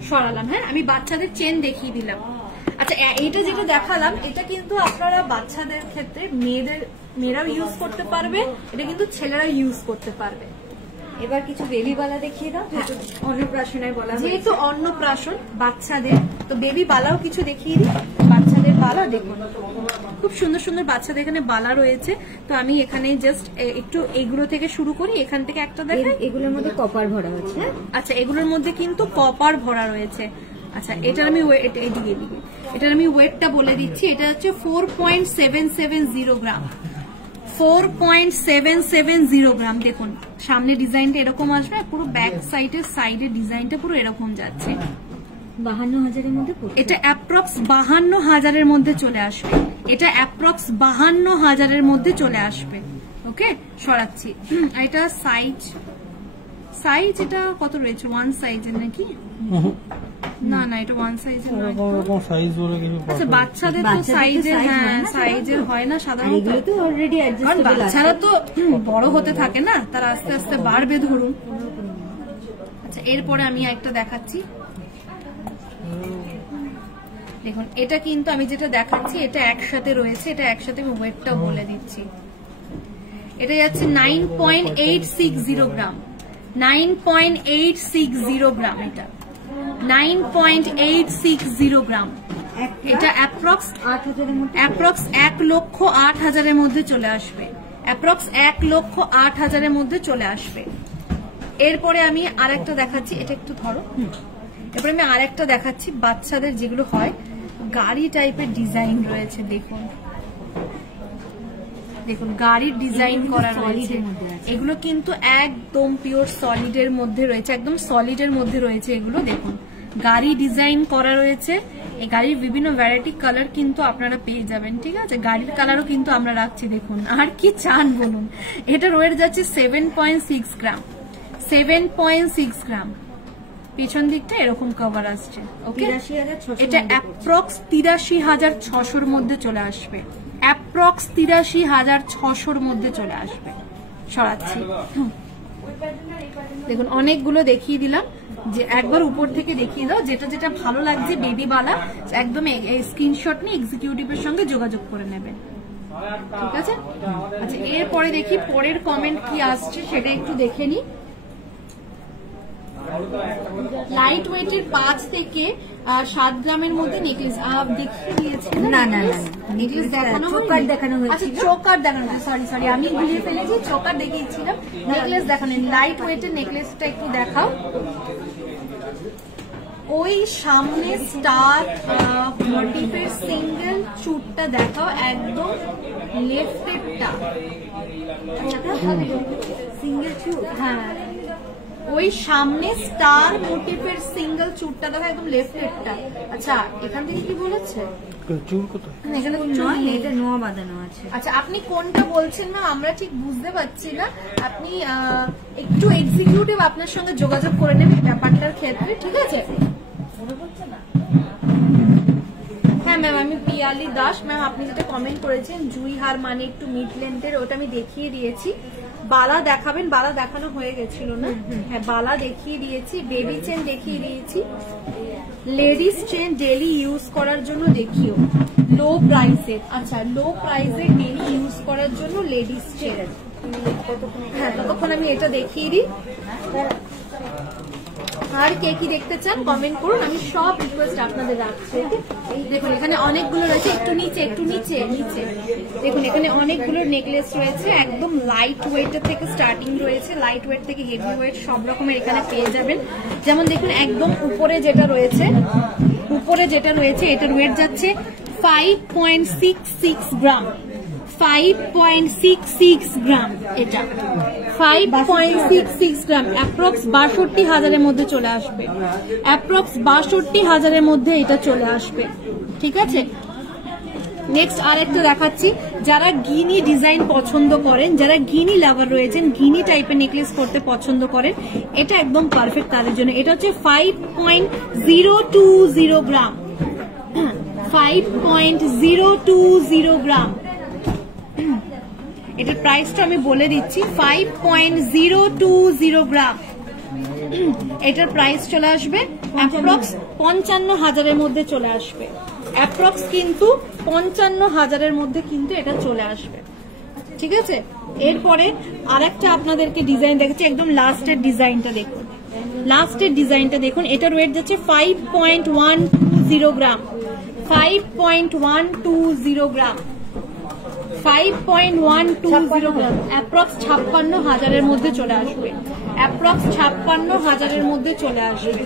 সরালাম, হ্যাঁ, আমি বাচ্চাদের চেন দেখিয়ে দিলাম। আচ্ছা, এটা যেটা দেখালাম এটা কিন্তু আপনারা বাচ্চাদের ক্ষেত্রে মেয়েরাও ইউজ করতে পারবে, এটা কিন্তু ছেলেরাও ইউজ করতে পারবে। এবার কিছু বেবি বালা দেখিয়ে দাও, অন্নপ্রাশনের বলা, যেহেতু অন্নপ্রাশন বাচ্চাদের, তো বেবি বালাও কিছু দেখিয়ে দিই। বাচ্চাদের বালা দেখুন, খুব সুন্দর সুন্দর বাচ্চাদের এখানে বালা রয়েছে। তো আমি এখানে জাস্ট একটু এগুলো থেকে শুরু করি, এখান থেকে একটা দেখাই। এগুলোর মধ্যে কপার ভরা হচ্ছে, আচ্ছা, এগুলোর মধ্যে কিন্তু কপার ভরা রয়েছে। আচ্ছা, এটার আমি এদিকে এটার আমি ওয়েটটা বলে দিচ্ছি, এটা হচ্ছে 4.770 গ্রাম, 4.770 গ্রাম। দেখুন সামনে ডিজাইনটা এরকম আসবে, পুরো ব্যাক সাইডের ডিজাইনটা পুরো এরকম যাচ্ছে। 52,000 মধ্যে, এটা অ্যাপ্রক্স 52,000 মধ্যে চলে আসবে, এটা অ্যাপ্রক্স 52,000 মধ্যে চলে আসবে। ওকে, সরাচ্ছি। এটা সাইজ এটা কত রয়েছে, ওয়ান সাইজের নাকি? না না, এটা ওয়ান সাইজের নয়। আচ্ছা, বাচ্চাদের তো সাইজের, হ্যাঁ সাইজের হয় না সাধারণত, কারণ বাচ্চারা তো বড় হতে থাকে না, তারা আস্তে আস্তে বাড়বে ধরুন। আচ্ছা, এরপরে আমি একটা দেখাচ্ছি, দেখুন এটা কিন্তু আমি যেটা দেখাচ্ছি এটা একসাথে রয়েছে, এটা একসাথে আমি ওয়েটটা বলে দিচ্ছি। এটা যাচ্ছে 9.860 গ্রাম, 9.860 গ্রাম, এটা 9.860 গ্রাম। এটা অ্যাপ্রক্স 1,08,000 মধ্যে চলে আসবে, অ্যাপ্রক্স 1,08,000 মধ্যে চলে আসবে। এরপরে আমি আরেকটা দেখাচ্ছি, এটা একটু ধরো। এরপরে আমি আরেকটা দেখাচ্ছি বাচ্চাদের যেগুলো হয় গাড়ি টাইপের ডিজাইন রয়েছে, দেখুন দেখুন গাড়ির ডিজাইন করা রয়েছে, এগুলো কিন্তু একদম পিওর সলিডের মধ্যে রয়েছে, একদম সলিডের মধ্যে রয়েছে এগুলো। দেখুন গাড়ি ডিজাইন করা রয়েছে, এই গাড়ির বিভিন্ন ভ্যারাইটি কালার কিন্তু আপনারা পেয়ে যাবেন, ঠিক আছে। গাড়ির কালারও কিন্তু আমরা রাখছি, দেখুন আর কি চান বলুন। এটা ওয়েট যাচ্ছে 7.6 গ্রাম, 7.6 গ্রাম। পেছন দিকটা এরকম কভার আসছে, ওকে। এটা অ্যাপ্রক্স 83,600 মধ্যে চলে আসবে, অ্যাপ্রক্স 83,600 মধ্যে চলে আসবে। সরাচ্ছি, দেখুন অনেকগুলো দেখিয়ে দিলাম, যে একবার উপর থেকে দেখিয়ে দাও, যেটা যেটা ভালো লাগছে বেবি বালা একদম স্ক্রিনশট নিয়ে এক্সিকিউটিভের সঙ্গে যোগাযোগ করে নেবেন, ঠিক আছে। আচ্ছা, এরপরে দেখি পরের কমেন্ট কি আসছে সেটা একটু দেখে নি। লাইট ওয়েটের 5 থেকে 7 গ্রামের মধ্যে নেকলেস দেখিয়ে দিয়েছি। না না না, নেকলেস দেখানো হয়েছিল। আচ্ছা, চোকার দেখানো হয়েছে, সরি আমি ভুলে ফেলেছি, চোকার দেখিয়েছিলাম, নেকলেস দেখানো। লাইট ওয়েটের নেকলেসটা একটু দেখাও। ওই সামনে স্টার মোটিভের সিঙ্গেল চুটটা দেখাও, একদম লেফটেরটা। সিঙ্গেল চুট, হ্যাঁ ওই সামনে স্টার মোটিভের সিঙ্গেল চুটটা দেখো, একদম লেফটেরটা। আচ্ছা এখান থেকে কি বলেছে? চুল কোথায়? এখানে নয়, এটা নোয়া বাঁধানো আছে। আচ্ছা আপনি কোনটা বলছেন না আমরা ঠিক বুঝতে পারছি না। আপনি একটু এক্সিকিউটিভ আপনার সঙ্গে যোগাযোগ করে নেবেন ব্যাপারটার ক্ষেত্রে, ঠিক আছে? হ্যাঁ ম্যাম, আমি পিয়ালি দাস। ম্যাম আপনি যেটা কমেন্ট করেছেন জুই হার মানে একটু মিড লেন্থের, ওটা আমি দেখিয়ে দিয়েছি। বালা দেখাবেন, বালা দেখানো হয়ে গেছিল না? হ্যাঁ বালা দেখিয়ে দিয়েছি, বেবি চেন দেখিয়ে দিয়েছি, লেডিস চেন ডেলি ইউজ করার জন্য দেখিও লো প্রাইসের। আচ্ছা লো প্রাইসের ডেলি ইউজ করার জন্য লেডিস চেন। হ্যাঁ ততক্ষণ আমি এটা দেখিয়ে দিই। আর কে কি দেখতে চান কমেন্ট করুন, আমি সব রিকোয়েস্ট আপনাদের রাখছি। দেখুন এখানে অনেকগুলো রয়েছে, একটু নিচে একটু নিচে নিচে দেখুন এখানে অনেকগুলো নেকলেস রয়েছে, একদম লাইট ওয়েটের থেকে স্টার্টিং রয়েছে, লাইট ওয়েট থেকে হেভি ওয়েট সব রকমের এখানে পেয়ে যাবেন। যেমন দেখুন একদম উপরে যেটা রয়েছে, এটার ওয়েট যাচ্ছে 5.66 গ্রাম, 5.66 গ্রাম, এটা 5.66 গ্রাম, অ্যাপ্রক্স 62,000 এর মধ্যে চলে আসবে, অ্যাপ্রক্স 62,000 এর মধ্যে এটা চলে আসবে, ঠিক আছে? নেক্সট আরেকটা দেখাচ্ছি, যারা গিনি ডিজাইন পছন্দ করেন, যারা গিনি লাভার রয়েছেন, গিনি টাইপের নেকলেস করতে পছন্দ করেন, এটা একদম পারফেক্ট তাদের জন্য। এটা হচ্ছে 5.020 গ্রাম, 5.020 গ্রাম। এটার প্রাইসটা আমি বলে দিচ্ছি, 5.020 গ্রাম। এটার প্রাইস চলে আসবে অ্যাপ্রক্স 55,000 এর মধ্যে চলে আসবে, অ্যাপ্রক্স কিন্তু 55,000 এর মধ্যে কিন্তু এটা চলে আসবে, ঠিক আছে? এরপরে আরেকটা আপনাদেরকে ডিজাইন দেখাচ্ছি, একদম লাস্টের ডিজাইনটা দেখুন, লাস্টের ডিজাইনটা দেখুন। এটার ওয়েট যাচ্ছে 5.120 গ্রাম, 5.120 গ্রাম, 5.120 গ্রাম, অ্যাপ্রক্স 56,000 এর মধ্যে চলে আসবে, অ্যাপ্রক্স 56,000 এর মধ্যে চলে আসবে।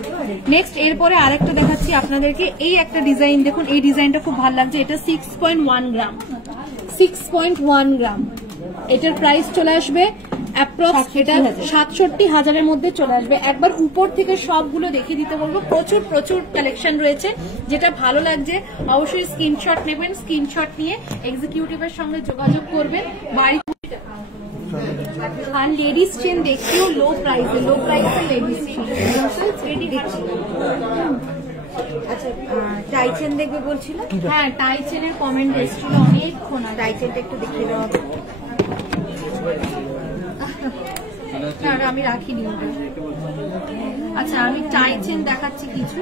নেক্সট এরপরে আরেকটা দেখাচ্ছি আপনাদেরকে, এই একটা ডিজাইন দেখুন, এই ডিজাইনটা খুব ভালো লাগছে, এটা 6.1 গ্রাম, 6.1 গ্রাম। এটার প্রাইস চলে আসবে অ্যাপ্রক্স এটা 67,000 এর মধ্যে চলে আসবে। একবার উপর থেকে সবগুলো দেখিয়ে দিতে বলবো, প্রচুর প্রচুর কালেকশন রয়েছে, যেটা ভালো লাগছে অবশ্যই স্ক্রিনশট নেবেন, স্ক্রিনশট নিয়ে এক্সিকিউটিভের সঙ্গে যোগাযোগ করবেন বাড়ি। আর লেডিস চেন দেখিও লো প্রাইসে, লো প্রাইসে লেডিস চেন। আচ্ছা টাই চেন দেখবে বলছিল? হ্যাঁ টাই চেনের কমেন্ট এসেছিল অনেকক্ষণ, টাই চেনটা একটু দেখিয়ে দেওয়া। আমি রাখিনি ওটা। আচ্ছা আমি টাই চেন দেখাচ্ছি কিছু,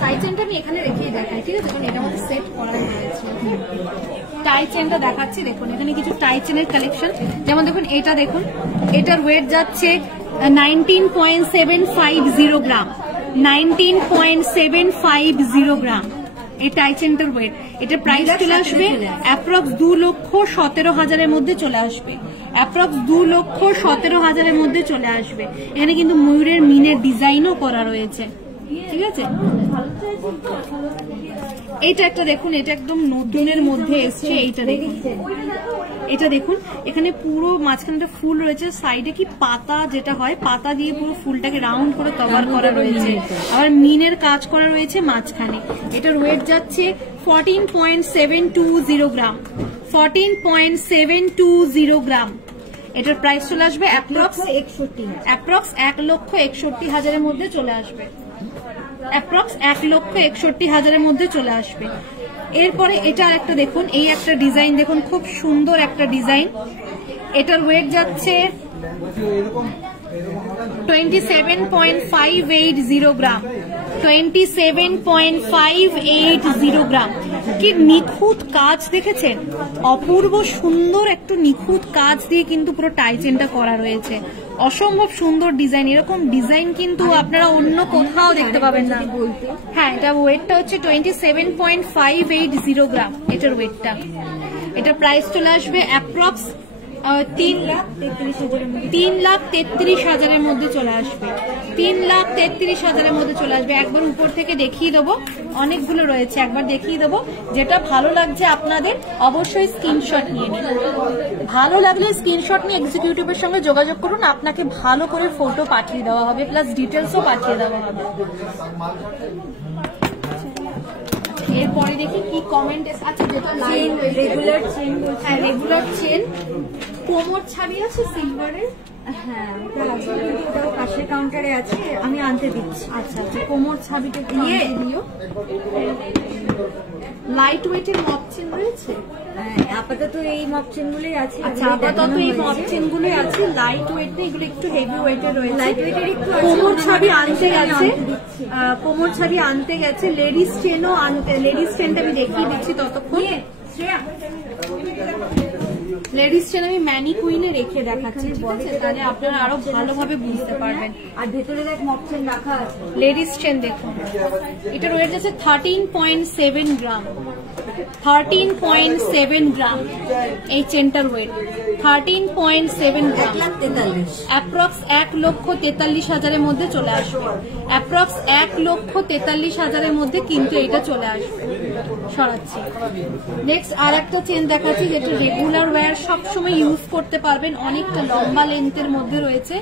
টাই চেনটা আমি এখানে রেখেই দেখাই, ঠিক আছে? কারণ এটা আমাদের সেট করা হয়েছে। টাই চেনটা দেখাচ্ছি, দেখুন এখানে কিছু টাই চেনের কালেকশন, যেমন দেখুন এটা দেখুন, এটার ওয়েট যাচ্ছে 19.750 গ্রাম, 19.750 গ্রাম এই টাই চেনটার ওয়েট। এটার প্রাইস চলে আসবে অ্যাপ্রক্স 2,17,000 এর মধ্যে চলে আসবে, অ্যাপ্রক্স 2,17,000 এর মধ্যে চলে আসবে। এখানে কিন্তু ময়ূরের মিনের ডিজাইনও করা রয়েছে, ঠিক আছে? এইটা একটা দেখুন, এটা একদম নতুনের মধ্যে এসছে, এইটা দেখুন, এটা দেখুন এখানে পুরো মাঝখানে ফুল রয়েছে, সাইডে কি পাতা যেটা হয় পাতা দিয়ে পুরো ফুলটাকে রাউন্ড করে কভার করা রয়েছে, আবার মিনের কাজ করা রয়েছে মাঝখানে। এটার ওয়েট যাচ্ছে 14.720 গ্রাম, 14.720 গ্রাম। এটার প্রাইস চলে আসবে অ্যাপ্রক্স 1,61,000 এর মধ্যে চলে আসবে, অ্যাপ্রক্স 1,61,000 এর মধ্যে চলে আসবে। এরপরে এটা আরেকটা দেখুন, এই একটা ডিজাইন দেখুন, খুব সুন্দর একটা ডিজাইন। এটার ওয়েট যাচ্ছে 27.580 গ্রাম, 27.580 গ্রাম। কি নিখুঁত কাজ দেখেছেন, অপূর্ব সুন্দর একটু নিখুঁত কাজ দিয়ে কিন্তু পুরো টাই চেনটা করা রয়েছে, অসম্ভব সুন্দর ডিজাইন। এরকম ডিজাইন কিন্তু আপনারা অন্য কোথাও দেখতে পাবেন না। হ্যাঁ এটা ওয়েটটা হচ্ছে 27.580 গ্রাম এটার ওয়েটটা। এটা প্রাইস চলে আসবে অ্যাপ্রক্স 3,33,000 মধ্যে চলে আসবে। 3,33,000 মধ্যে চলে আসবে। একবার উপর থেকে দেখিয়ে দেবো, অনেকগুলো রয়েছে, একবার দেখিয়ে দেবো। যেটা ভালো লাগছে আপনাদের অবশ্যই স্ক্রিনশট নিয়ে নিন। ভালো লাগলে স্ক্রিনশট নিয়ে এক্সিকিউটিভের সঙ্গে যোগাযোগ করুন, আপনাকে ভালো করে ফটো পাঠিয়ে দেওয়া হবে, প্লাস ডিটেলসও পাঠিয়ে দেওয়া হবে। এরপরে দেখি কি কমেন্ট। আচ্ছা, যেটা রেগুলার চেন, হ্যাঁ রেগুলার চেন, কোমর ছাবি আছে সিলভারের। হ্যাঁ ওটা আছে, কিন্তু ওটাও পাশের কাউন্টারে আছে, আমি আনতে দিচ্ছি। আচ্ছা আচ্ছা, কোমর ছাবিটা দিও। লাইট ওয়েটের মপ চেন রয়েছে। আপাতত এই মপ চেন গুলোই আছে। আচ্ছা, আপাতত এই মপ চেন গুলোই আছে, লাইট ওয়েট না, এগুলো একটু হেভি ওয়েটের রয়েছে। লাইট ওয়েটের একটু কোমর ছাবি আনতে গেছে, কোমর ছাবি আনতে গেছে। লেডিস চেনও আনতে, লেডিস চেনটা আমি দেখিয়ে দিচ্ছি ততক্ষণ। লেডিস চেন আমি ম্যানিকুইনে রেখে দেখাচ্ছি, ঠিক আছে? তাহলে আপনারা আরো ভালোভাবে বুঝতে পারবেন। আর ভেতরে দেখ মপ চেন রাখা আছে। লেডিস চেন দেখুন, এটার ওয়েট আছে 13.7 গ্রাম। 13.7 গ্রাম এই চেনটার ওয়েট, 13.7 গ্রাম। অ্যাপ্রক্স 1,43,000 মধ্যে চলে আসবে। অ্যাপ্রক্স 1,43,000 মধ্যে কিন্তু এটা চলে আসবে। সরাচ্ছি। নেক্সট আর একটা চেন দেখাচ্ছি, যেটা রেগুলার ওয়্যার সবসময় ইউজ করতে পারবেন, অনেকটা লম্বা লেন্থের মধ্যে রয়েছে।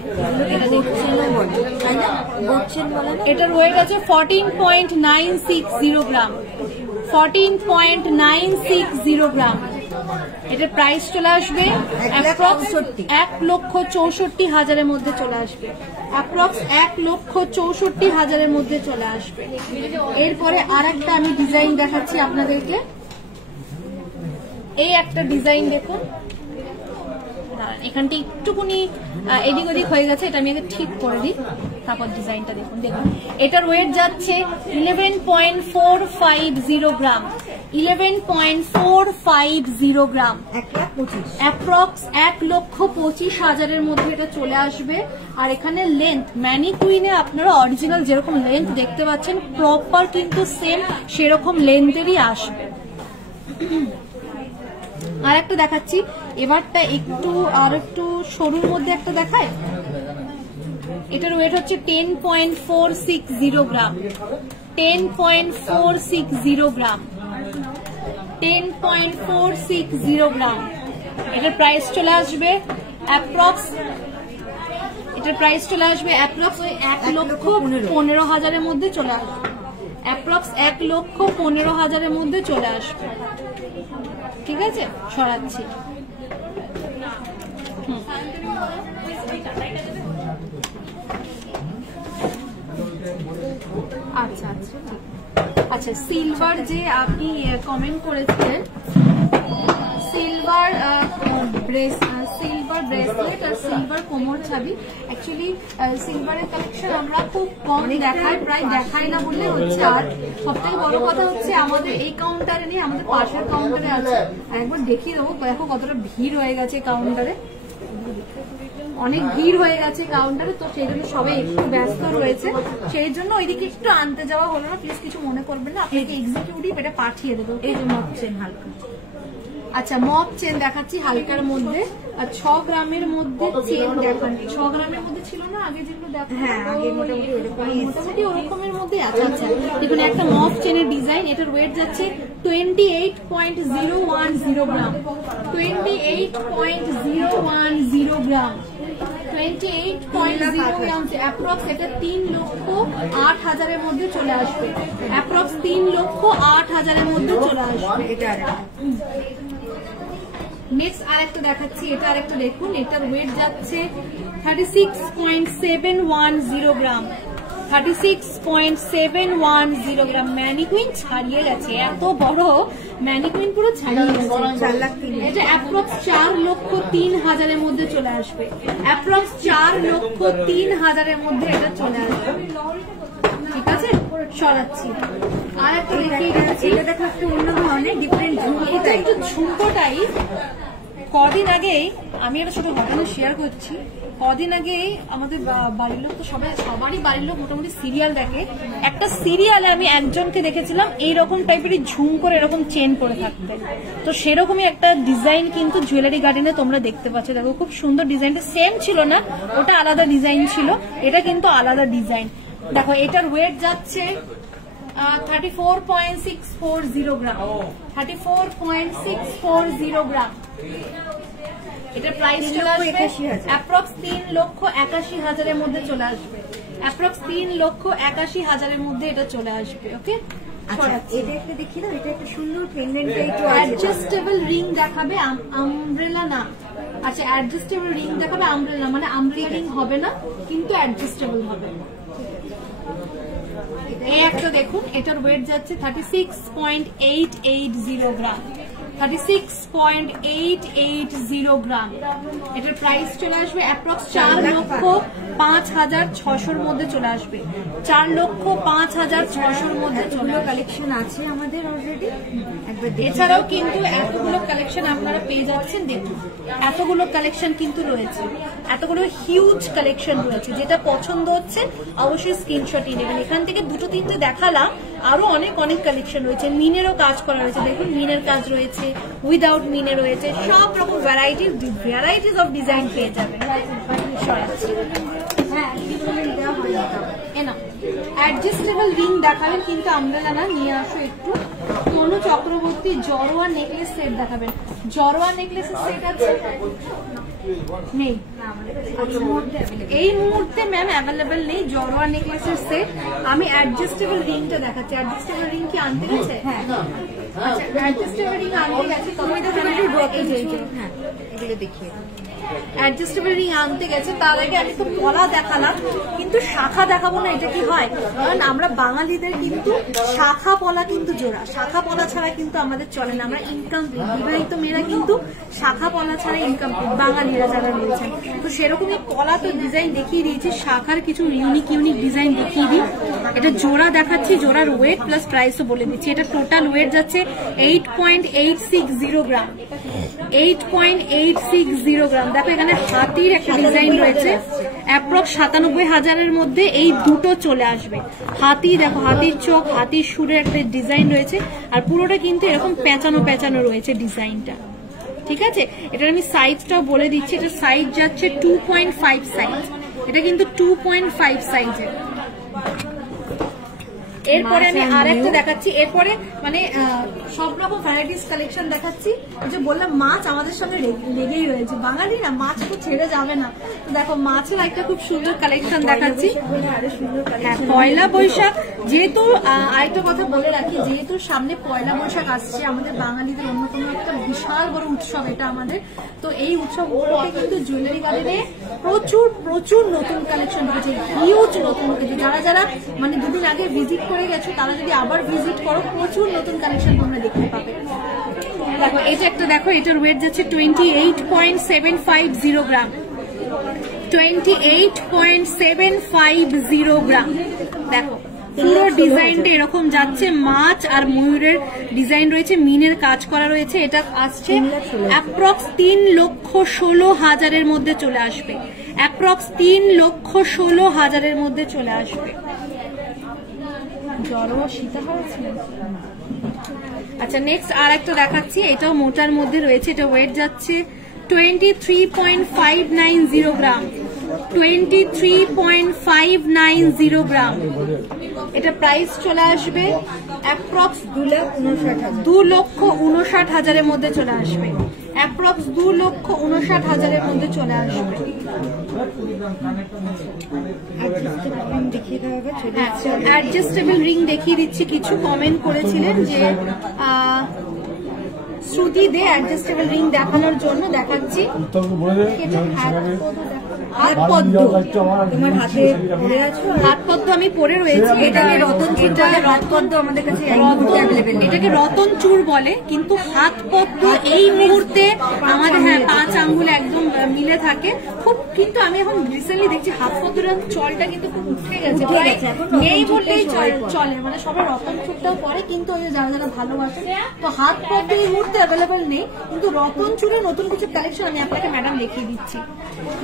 এটার ওয়েট আছে 14.960 গ্রাম। 14.960 গ্রাম। এটার প্রাইস চলে আসবে 1,64,000 মধ্যে চলে আসবে। অ্যাপ্রক্স 1,64,000 মধ্যে চলে আসবে। এরপরে আর একটা আমি ডিজাইন দেখাচ্ছি আপনাদেরকে। এই একটা ডিজাইন দেখুন, এখানটা একটুকুনি এদিক ওদিক হয়ে গেছে, এটা আমি আগে ঠিক করে দিই, তারপর ডিজাইনটা দেখুন। দেখুন এটার ওয়েট যাচ্ছে 11.450 গ্রাম। 11.450 গ্রাম। অ্যাপ্রক্স 1,25,000 মধ্যে এটা চলে আসবে। আর এখানে লেন্থ ম্যানিকুইনে আপনারা অরিজিনাল যেরকম লেন্থ দেখতে পাচ্ছেন, প্রপার কিন্তু সেম সেরকম লেন্থেরই আসবে। আর একটা দেখাচ্ছি, এবারটা একটু আর একটু সরুর মধ্যে একটা দেখায়। এটার ওয়েট হচ্ছে 10.460 গ্রাম। 10.460 গ্রাম। 10.460 গ্রাম। এটার প্রাইস চলে আসবে অ্যাপ্রক্স, এটার প্রাইস চলে আসবে অ্যাপ্রক্স 1,15,000 মধ্যে চলে আসবে। অ্যাপ্রক্স 1,15,000 মধ্যে চলে আসবে। ঠিক আছে, সরাচ্ছি। আচ্ছা আচ্ছা আচ্ছা, সিলভার যে আপনি কমেন্ট করেছিলেন, সিলভার ব্রেসলেট আর সিলভার কোমর ছাবি। অ্যাকচুয়ালি সিলভারের কালেকশন আমরা খুব কম দেখাই, প্রায় দেখাই না বললে হচ্ছে। আর সব থেকে বড় কথা হচ্ছে আমাদের এই কাউন্টারে নেই, আমাদের পাশের কাউন্টারে আছে। একবার দেখিয়ে দেবো, দেখো কতটা ভিড় হয়ে গেছে কাউন্টারে, অনেক ভিড় হয়ে গেছে কাউন্টারে। তো সেই জন্য সবাই একটু ব্যস্ত রয়েছে, সেই জন্য ওইদিকে একটু আনতে যাওয়া হলো না। প্লিজ কিছু মনে করবেন না, আপনাকে এক্সিকিউটিভ এটা পাঠিয়ে দেবো। এই যে মপ চেন হালকা। আচ্ছা, মপ চেন দেখাচ্ছি হালকার মধ্যে। আর 6 গ্রামের মধ্যে চেন দেখান। 6 গ্রামের মধ্যে ছিল না আগে যেগুলো দেখা? হ্যাঁ, আগে মোটামুটি ওরকমের মধ্যে আছে। আচ্ছা, দেখুন একটা মপ চেনের ডিজাইন। এটার ওয়েট যাচ্ছে 28.010 গ্রাম। 28.010 গ্রাম। 28.0 গ্রাম। অ্যাপ্রক্স এটা 3,08,000 মধ্যে চলে আসবে। অ্যাপ্রক্স 3,08,000 মধ্যে চলে আসবে। এটা নেক্সট আর একটা দেখাচ্ছি, এটা আর একটা দেখুন। এটার ওয়েট যাচ্ছে 36.710 গ্রাম। 36.710 গ্রাম। ম্যানিকুইন ছাড়িয়ে গেছে, এত বড় ম্যানিকুইন পুরো ছাড়িয়ে গেছে। এটা অ্যাপ্রক্স 4,03,000 মধ্যে চলে আসবে। অ্যাপ্রক্স 4,03,000 মধ্যে এটা চলে আসবে। ঠিক আছে, সরাচ্ছি। আর একটা দেখিয়ে গেছি, এটা দেখো একটু অন্য ধরনের ডিফারেন্ট ঝুমকো টাইপ। একটু ঝুমকো টাইপ। কদিন আগেই আমি একটা ছোট ঘটনা শেয়ার করছি। কদিন আগে আমাদের বাড়ির লোক তো সবারই বাড়ির লোক মোটামুটি সিরিয়াল দেখে, একটা সিরিয়ালে আমি একজনকে দেখেছিলাম এইরকম টাইপেরই ঝুম করে এরকম চেন করে থাকতে। তো সেরকমই একটা ডিজাইন কিন্তু জুয়েলারি গার্ডেনে তোমরা দেখতে পাচ্ছ। দেখো খুব সুন্দর ডিজাইনটা, সেম ছিল না, ওটা আলাদা ডিজাইন ছিল, এটা কিন্তু আলাদা ডিজাইন। দেখো এটার ওয়েট যাচ্ছে 34.640 গ্রাম, 34.640 গ্রাম। এটার প্রাইস চলে আসবে অ্যাপ্রক্স 3,81,000-এর মধ্যে চলে আসবে, অ্যাপ্রক্স 3,81,000-এর মধ্যে এটা চলে আসবে। ওকে, এটা একটা দেখি না, এটা একটা সুন্দর পেন্ডেন্ট অ্যাডজাস্টেবল রিং দেখাবে, আমব্রেলা না। আচ্ছা, অ্যাডজাস্টেবল রিং দেখাবে, আমব্রেলা মানে আমব্রেলা রিং হবে না, কিন্তু অ্যাডজাস্টেবল হবে। এই একটা দেখুন, এটার ওয়েট যাচ্ছে 36.880 গ্রাম, 36.880 গ্রাম। এটার প্রাইস চলে আসবে অ্যাপ্রক্স 4,05,600-র মধ্যে চলে আসবে, 4,05,600-র মধ্যে চলে। কালেকশন আছে আমাদের অলরেডি। এছাড়াও কিন্তু এতগুলো কালেকশন আপনারা পেয়ে যাচ্ছেন। দেখুন এতগুলো কালেকশন কিন্তু রয়েছে, এতগুলো হিউজ কালেকশন রয়েছে। যেটা পছন্দ হচ্ছে অবশ্যই স্ক্রিনশটই নেবেন। এখান থেকে 2-3টে দেখালাম, আরো অনেক অনেক কালেকশন রয়েছে। মিনেরও কাজ করা রয়েছে, দেখুন মিনের কাজ রয়েছে, উইদাউট মিনে রয়েছে, সব রকম ভ্যারাইটিস অফ ডিজাইন পেয়ে যাবেন। অ্যাডজাস্টেবল রিং দেখাবেন কিন্তু আমব্রেলা না, নিয়ে আসো একটু। কোন চক্রবর্তী জড়োয়া নেকলেস সেট দেখাবেন, জড়োয়া নেকলেসের সেট আছে নেই এই মুহূর্তে ম্যাম অ্যাভেলেবেল নেই জড়োয়া নেকলেসের সেট। আমি অ্যাডজাস্টেবল রিংটা দেখাচ্ছি। অ্যাডজাস্টেবল রিং কি আনতে গেছে? হ্যাঁ, আচ্ছা অ্যাডজাস্টেবল রিং আনতে গেছে, তুমি দেখো এগুলো দেখিয়ে অ্যাডজাস্টেবল রিং আনতে গেছে। তার আগে আমি তো পলা দেখালাম, কিন্তু শাখা দেখাবো না, এটা কি হয়? কারণ আমরা বাঙালিদের কিন্তু শাখা পলা কিন্তু জোড়া, শাখা পলা ছাড়া কিন্তু আমাদের চলে না। আমরা ইনকমপ্লিট, বিবাহিত মেয়েরা কিন্তু শাখা পলা ছাড়া ইনকমপ্লিট, বাঙালিরা যারা রয়েছেন। তো সেরকমই পলা তো ডিজাইন দেখিয়ে দিয়েছি, শাখার কিছু ইউনিক ডিজাইন দেখিয়ে দিই। এটা জোড়া দেখাচ্ছি, জোড়ার ওয়েট প্লাস প্রাইসও বলে দিচ্ছি। এটা টোটাল ওয়েট যাচ্ছে 8.860 গ্রাম, 8.860 গ্রাম। দেখো এখানে হাতির একটা ডিজাইন রয়েছে, অ্যাপ্রক্স 97,000-এর মধ্যে এই দুটো চলে আসবে। হাতি দেখো, হাতির চোখ, হাতির সুরের একটা ডিজাইন রয়েছে, আর পুরোটা কিন্তু এরকম পেঁচানো পেঁচানো রয়েছে ডিজাইনটা। ঠিক আছে, এটার আমি সাইজটাও বলে দিচ্ছি। এটা সাইজ যাচ্ছে 2.5 সাইজ, এটা কিন্তু 2.5 সাইজের। এরপরে আমি আরেকটা দেখাচ্ছি, এরপরে মানে সব রকম ভ্যারাইটিস কালেকশন দেখাচ্ছি। যে বললাম মাছ আমাদের সঙ্গে লেগেই রয়েছে, বাঙালি না মাছ তো ছেড়ে যাবে না। তো দেখো মাছের একটা খুব সুন্দর কালেকশন দেখাচ্ছি। হ্যাঁ, পয়লা বৈশাখ যেহেতু, আরেকটা কথা বলে রাখি, যেহেতু সামনে পয়লা বৈশাখ আসছে, আমাদের বাঙালিদের অন্যতম একটা বিশাল বড় উৎসব এটা আমাদের। তো এই উৎসব উপলক্ষে কিন্তু জুয়েলারি গার্ডেনে প্রচুর প্রচুর নতুন কালেকশন ঢুকেছে, হিউজ নতুন কিছু। যারা যারা মানে দুদিন আগে ভিজিট করে গেছো, তারা যদি আবার ভিজিট করো, প্রচুর নতুন কালেকশন তোমরা দেখতে পাবে। দেখো এটা একটা দেখো, এটার ওয়েট যাচ্ছে 28.750 গ্রাম, 28.750 গ্রাম। দেখো পুরো ডিজাইনটা এরকম যাচ্ছে, মাছ আর ময়ূরের ডিজাইন রয়েছে, মিনের কাজ করা রয়েছে। এটা আসছে অ্যাপ্রক্স 3,16,000-এর মধ্যে চলে আসবে, অ্যাপ্রক্স 3,16,000-এর মধ্যে চলে আসবে। জড়োয়া সীতাহার আছে। আচ্ছা নেক্সট আর একটা দেখাচ্ছি, এটাও মোটার মধ্যে রয়েছে। এটা ওয়েট যাচ্ছে 23.590 গ্রাম, 23.590 গ্রাম। এটা প্রাইস চলে আসবে অ্যাপ্রক্স 2,59,000-এর মধ্যে চলে আসবে, অ্যাপ্রক্স 2,59,000-এর মধ্যে চলে আসবে। অ্যাডজাস্টেবল রিং দেখিয়ে দিচ্ছি। কিছু কমেন্ট করেছিলেন যে শ্রুতি দে অ্যাডজাস্টেবল রিং দেখানোর জন্য, দেখাচ্ছি। হাত পদ্ম, তোমার হাতে হাত পদ্ম আমি পরে রয়েছি। এটাকে রতন চূড়, রতপদ্ম আমাদের কাছে এটাকে রতন চূড় বলে, কিন্তু হাত পদ্ম এই মুহূর্তে আমাদের, হ্যাঁ 5 আঙ্গুল একদম মিলে থাকে খুব, কিন্তু আমি এখন রিসেন্টলি দেখছি হাত পদ্মের চলটা কিন্তু খুব উঠে গেছে, নেই বললেই চলে, মানে সবাই রতন চুরটাও পরে, কিন্তু ওই যারা যারা ভালোবাসে তো হাত পদ্ম এই মুহূর্তে অ্যাভেলেবেল নেই, কিন্তু রতন চুরের নতুন কিছু কালেকশন আমি আপনাকে ম্যাডাম দেখিয়ে দিচ্ছি।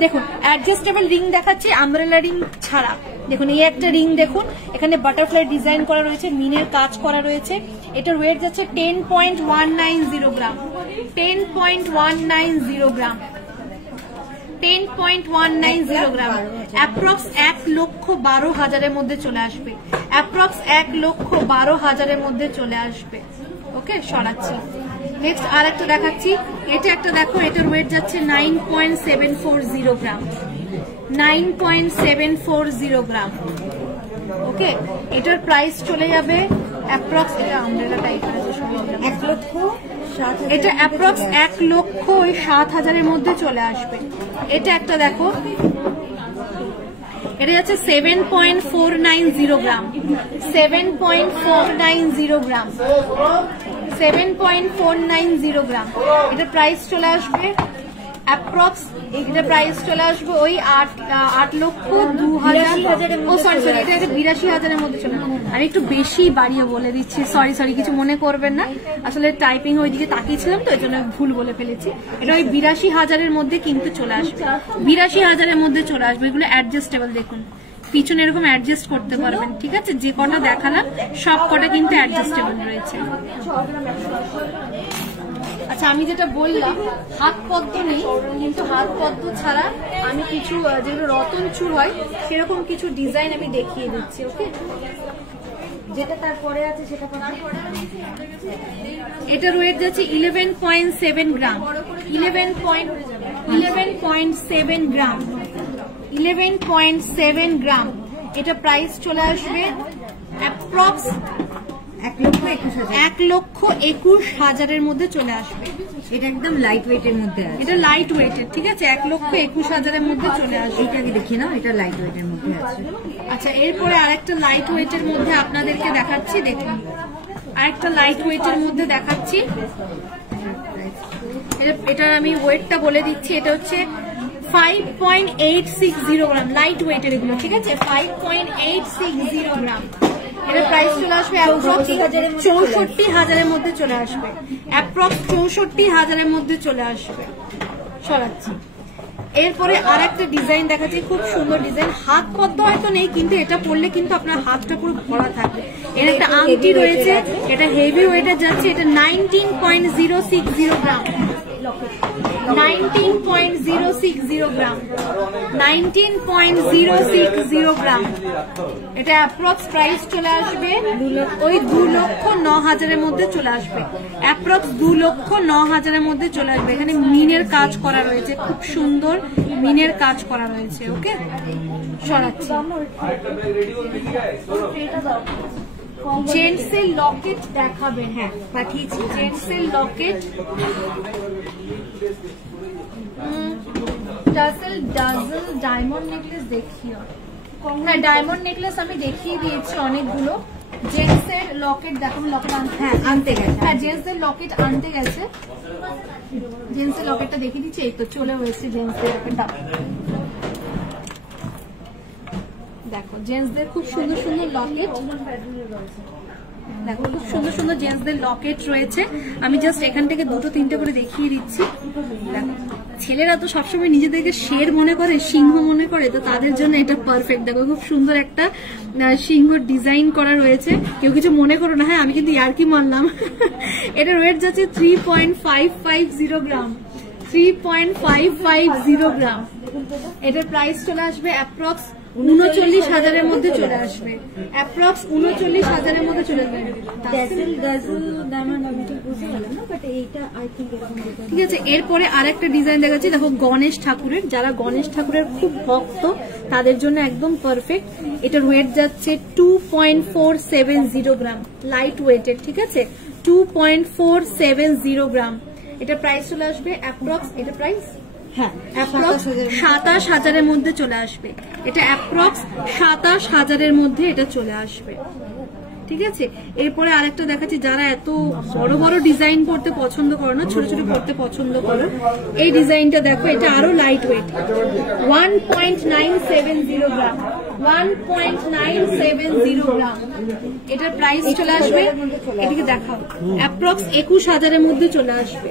দেখুন অ্যাডজাস্টেবল রিং দেখাচ্ছি, আমব্রেলা রিং ছাড়া। দেখুন এই একটা রিং দেখুন, এখানে বাটারফ্লাই ডিজাইন করা রয়েছে, মিনের কাজ করা রয়েছে। এটার ওয়েট যাচ্ছে 10.190 গ্রাম, 10.190 গ্রাম, 10.190 গ্রাম, অ্যাপ্রক্স 1,12,000 মধ্যে চলে আসবে, অ্যাপ্রক্স 1,12,000 মধ্যে চলে আসবে। ওকে, সরাচ্ছি। নেক্সট আর একটা দেখাচ্ছি, এটা একটা দেখো, এটার ওয়েট যাচ্ছে 9.740 গ্রাম, 9.740 গ্রাম। ওকে, এটার প্রাইস চলে যাবে অ্যাপ্রক্স, এটা আমব্রেলা টাইপের আছে, 1,07,000, এটা অ্যাপ্রক্স 1,07,000 মধ্যে চলে আসবে। এটা একটা দেখো, এটা যাচ্ছে 7.490 গ্রাম, 7.490 গ্রাম, 7.490 গ্রাম। এটা প্রাইস চলে আসবে অ্যাপ্রক্স, এটা প্রাইস চলে আসবে ওই 8,02,000, ও সরি, এটা 82,000 মধ্যে চলে আসবে। আমি একটু বেশি বাড়িয়ে বলে দিচ্ছি, সরি, কিছু মনে করবেন না, আসলে টাইপিং ওইদিকে তাকিয়েছিলাম তো এই জন্য ভুল বলে ফেলেছি। এটা ওই 82,000 মধ্যে কিন্তু চলে আসবে, 82,000 মধ্যে চলে আসবে। এগুলো অ্যাডজাস্টেবল, দেখুন পিছনে এরকম অ্যাডজাস্ট করতে পারবেন, ঠিক আছে? যে কটা দেখালাম সব কটা কিন্তু অ্যাডজাস্টেবল রয়েছে। আচ্ছা, আমি যেটা বললাম হাত পদ্ম নেই, কিন্তু হাত পদ্ম ছাড়া আমি কিছু যেগুলো রতন চুর হয় সেরকম কিছু ডিজাইন আমি দেখিয়ে দিচ্ছি। ওকে, যেটা তারপরে আছে সেটা এটার ওয়েট যাচ্ছে 11.7 গ্রাম, 11.7 গ্রাম, 11.7 গ্রাম। এটা প্রাইস চলে আসবে অ্যাপ্রক্স 1,21,000 মধ্যে চলে আসবে। এটা একদম লাইট ওয়েটের মধ্যে আছে, এটা লাইট ওয়েটের, ঠিক আছে, 1,21,000 মধ্যে চলে আসবে। এইটাকে দেখি না, এটা লাইট ওয়েটের মধ্যে আছে। আচ্ছা, এরপরে আরেকটা লাইট ওয়েটের মধ্যে আপনাদেরকে দেখাচ্ছি, দেখুন আরেকটা লাইট ওয়েটের মধ্যে দেখাচ্ছি। এটার আমি ওয়েটটা বলে দিচ্ছি, এটা হচ্ছে 5.860 গ্রাম, লাইট ওয়েটের এগুলো, ঠিক আছে, 5.860 গ্রাম। এটার প্রাইস চলে আসবে 64,000 মধ্যে চলে আসবে, অ্যাপ্রক্স 64,000 মধ্যে চলে আসবে। সরাচ্ছি। এরপরে আর একটা ডিজাইন দেখাচ্ছি, খুব সুন্দর ডিজাইন, হাত পদ্ম হয়তো নেই, কিন্তু এটা পরলে কিন্তু আপনার হাতটা পুরো ভরা থাকবে। এর একটা আংটি রয়েছে, এটা হেভি ওয়েটের যাচ্ছে, এটা 19.060 গ্রাম, 19.060 গ্রাম, 19.060 গ্রাম। এটা অ্যাপ্রক্স প্রাইস চলে আসবে ওই 2,09,000 মধ্যে চলে আসবে, অ্যাপ্রক্স 2,09,000 মধ্যে চলে আসবে। এখানে মিনের কাজ করা রয়েছে, খুব সুন্দর মিনের কাজ করা রয়েছে। ওকে, সরাচ্ছি। জেন্টসের লকেট দেখাবেন? হ্যাঁ, পাঠিয়েছি জেন্টসের লকেট, ডাজল ডায়মন্ড নেকলেস দেখিও। হ্যাঁ, ডায়মন্ড নেকলেস আমি দেখিয়ে দিয়েছি অনেকগুলো। জেন্টসের লকেট দেখাবো, লকেট আনতে গেছে, হ্যাঁ জেন্টসের লকেট আনতে গেছে, জেন্টসের লকেটটা দেখিয়ে দিচ্ছি, এই তো চলে এসেছে জেন্টসের লকেটটা। দেখো জেন্টসদের খুব সুন্দর সুন্দর লকেট, দেখো খুব সুন্দর সুন্দর জেন্টসদের লকেট রয়েছে। আমি জাস্ট এখান থেকে 2-3টে করে দেখিয়ে দিচ্ছি। দেখো, ছেলেরা তো সবসময় নিজেদেরকে শের মনে করে, সিংহ মনে করে, তো তাদের জন্য এটা পারফেক্ট। দেখো খুব সুন্দর একটা সিংহ ডিজাইন করা রয়েছে, কেউ কিছু মনে করো না, হ্যাঁ আমি কিন্তু ইয়ার্কি মারলাম। এটার ওয়েট যাচ্ছে 3.550 গ্রাম, 3.550 গ্রাম। এটার প্রাইস চলে আসবে অ্যাপ্রক্স 39,000 মধ্যে চলে আসবে, অ্যাপ্রক্স 39,000 মধ্যে চলে আসবে। ঠিক আছে, এরপরে আরেকটা ডিজাইন দেখাচ্ছি, দেখো গণেশ ঠাকুরের, যারা গণেশ ঠাকুরের খুব ভক্ত তাদের জন্য একদম পারফেক্ট। এটার ওয়েট যাচ্ছে 2.470 গ্রাম, লাইট ওয়েটের, ঠিক আছে, 2.470 গ্রাম। এটা প্রাইস চলে আসবে অ্যাপ্রক্স, এটা প্রাইস 27,000 মধ্যে চলে আসবে, এটা অ্যাপ্রক্স 27,000 মধ্যে এটা চলে আসবে। ঠিক আছে, এরপরে আরেকটা দেখাচ্ছি, যারা এত বড় বড় ডিজাইন করতে পছন্দ করো না, ছোট ছোট করতে পছন্দ করো, এই ডিজাইনটা দেখো, এটা আরো লাইট ওয়েট, 1.970 গ্রাম, 1.970 গ্রাম। এটার প্রাইস চলে আসবে, এদিকে দেখাও, অ্যাপ্রক্স 21,000-এর মধ্যে চলে আসবে,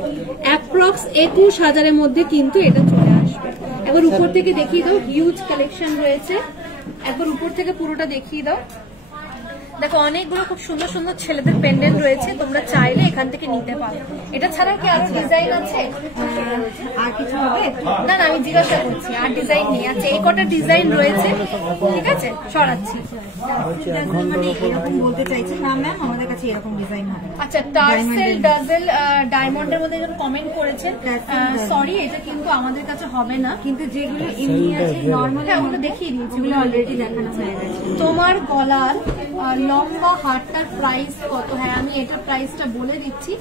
অ্যাপ্রক্স 21,000-এর মধ্যে কিন্তু এটা চলে আসবে। একবার উপর থেকে দেখিয়ে দাও, হিউজ কালেকশন রয়েছে, একবার উপর থেকে পুরোটা দেখিয়ে দাও। দেখো অনেকগুলো খুব সুন্দর সুন্দর ছেলেদের পেন্ডেন্ট রয়েছে, তোমরা চাইলে এখান থেকে নিতে পারো। এটা ছাড়া কি আর ডিজাইন আছে? আর কিছু হবে না না, আমি জিজ্ঞাসা করছি, আর ডিজাইন নেই। আচ্ছা, এই কটা ডিজাইন রয়েছে, ঠিক আছে, সরাচ্ছি। মানে এরকম বলতে চাইছে না ম্যাম, আমাদের কাছে এরকম ডিজাইন হবে। আচ্ছা, টার্সেল ডাজেল ডায়মন্ডের মধ্যে যখন কমেন্ট করেছেন, সরি, এটা কিন্তু আমাদের কাছে হবে না, কিন্তু যেগুলো এমনি আছে নরমাল, হ্যাঁ ওগুলো দেখিয়ে দিয়েছি, ওগুলো অলরেডি দেখানো হয়ে গেছে। তোমার গলার লম্বা হারটার প্রাইস কত? হ্যাঁ, আমি এটার প্রাইসটা বলে দিচ্ছি।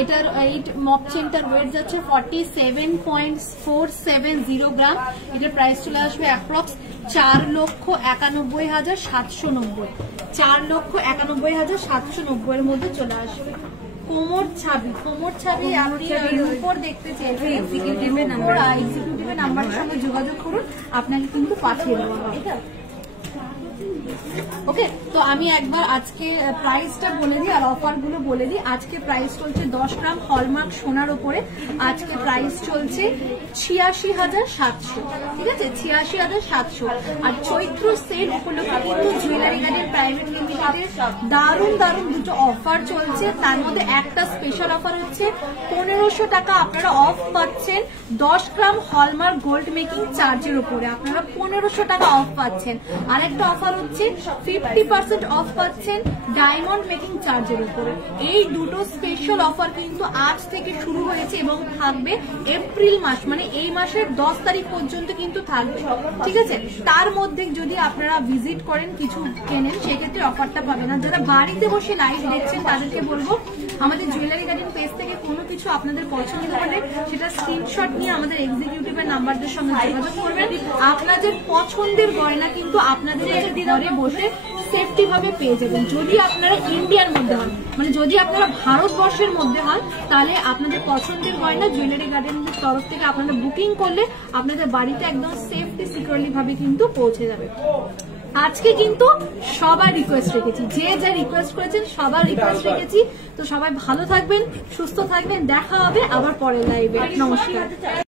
এটার এই মপ চেনটার ওয়েট যাচ্ছে 47.470 গ্রাম। এটার প্রাইস চলে আসবে অ্যাপ্রক্স 4,91,790, 4,91,790 এর মধ্যে চলে আসবে। কোমর ছাবি, কোমর ছাবি আপনি উপর দেখতে চেয়েছেন, এক্সিকিউটিভের নাম্বারের সঙ্গে যোগাযোগ করুন, আপনাকে কিন্তু পাঠিয়ে দেওয়া হবে। ওকে, তো আমি একবার আজকে প্রাইসটা বলে দিই আর অফার গুলো বলে দিই। আজকে প্রাইস চলছে 10 গ্রাম হলমার্ক সোনার উপরে, আজকে প্রাইস চলছে 86,700, ঠিক আছে, 86,700। আর চৈত্র সেল উপলক্ষে কিন্তু জুয়েলারি গার্ডেন প্রাইভেট লিমিটেডের দারুণ দারুণ দুটো অফার চলছে। তার মধ্যে একটা স্পেশাল অফার হচ্ছে 1,500 টাকা আপনারা অফ পাচ্ছেন 10 গ্রাম হলমার্ক গোল্ড মেকিং চার্জের উপরে, আপনারা 1,500 টাকা অফ পাচ্ছেন। আর একটা অফার হচ্ছে 50% অফ পাচ্ছেন ডায়মন্ড মেকিং চার্জের উপরে। এই দুটো স্পেশাল অফার কিন্তু আজ থেকে শুরু হয়েছে এবং থাকবে এপ্রিল মাস, মানে এই মাসের 10 তারিখ পর্যন্ত কিন্তু থাকবে, ঠিক আছে। তার মধ্যে যদি আপনারা ভিজিট করেন, কিছু কেনেন, সেক্ষেত্রে অফারটা পাবেন। আর যারা বাড়িতে বসে লাইভ দেখছেন তাদেরকে বলবো, আমাদের জুয়েলারি গার্ডেন পেজ থেকে কোনো কিছু আপনাদের পছন্দ হলে সেটা স্ক্রিনশট নিয়ে আমাদের এক্সিকিউটিভের নাম্বারদের সঙ্গে যোগাযোগ করবেন। আপনাদের পছন্দের গয়না কিন্তু আপনাদের ঘরে বসে সেফটি ভাবে পেয়ে যাবেন। যদি আপনারা ইন্ডিয়ার মধ্যে হন, মানে যদি আপনারা ভারতবর্ষের মধ্যে হন, তাহলে আপনাদের পছন্দের গয়না জুয়েলারি গার্ডেনের তরফ থেকে আপনারা বুকিং করলে আপনাদের বাড়িতে একদম সেফটি সিকিউরলি ভাবে কিন্তু পৌঁছে যাবে। আজকে কিন্তু সবার রিকোয়েস্ট রেখেছি, যে যা রিকোয়েস্ট করেছেন সবার রিকোয়েস্ট রেখেছি। তো সবাই ভালো থাকবেন, সুস্থ থাকবেন, দেখা হবে আবার পরের লাইভে। নমস্কার।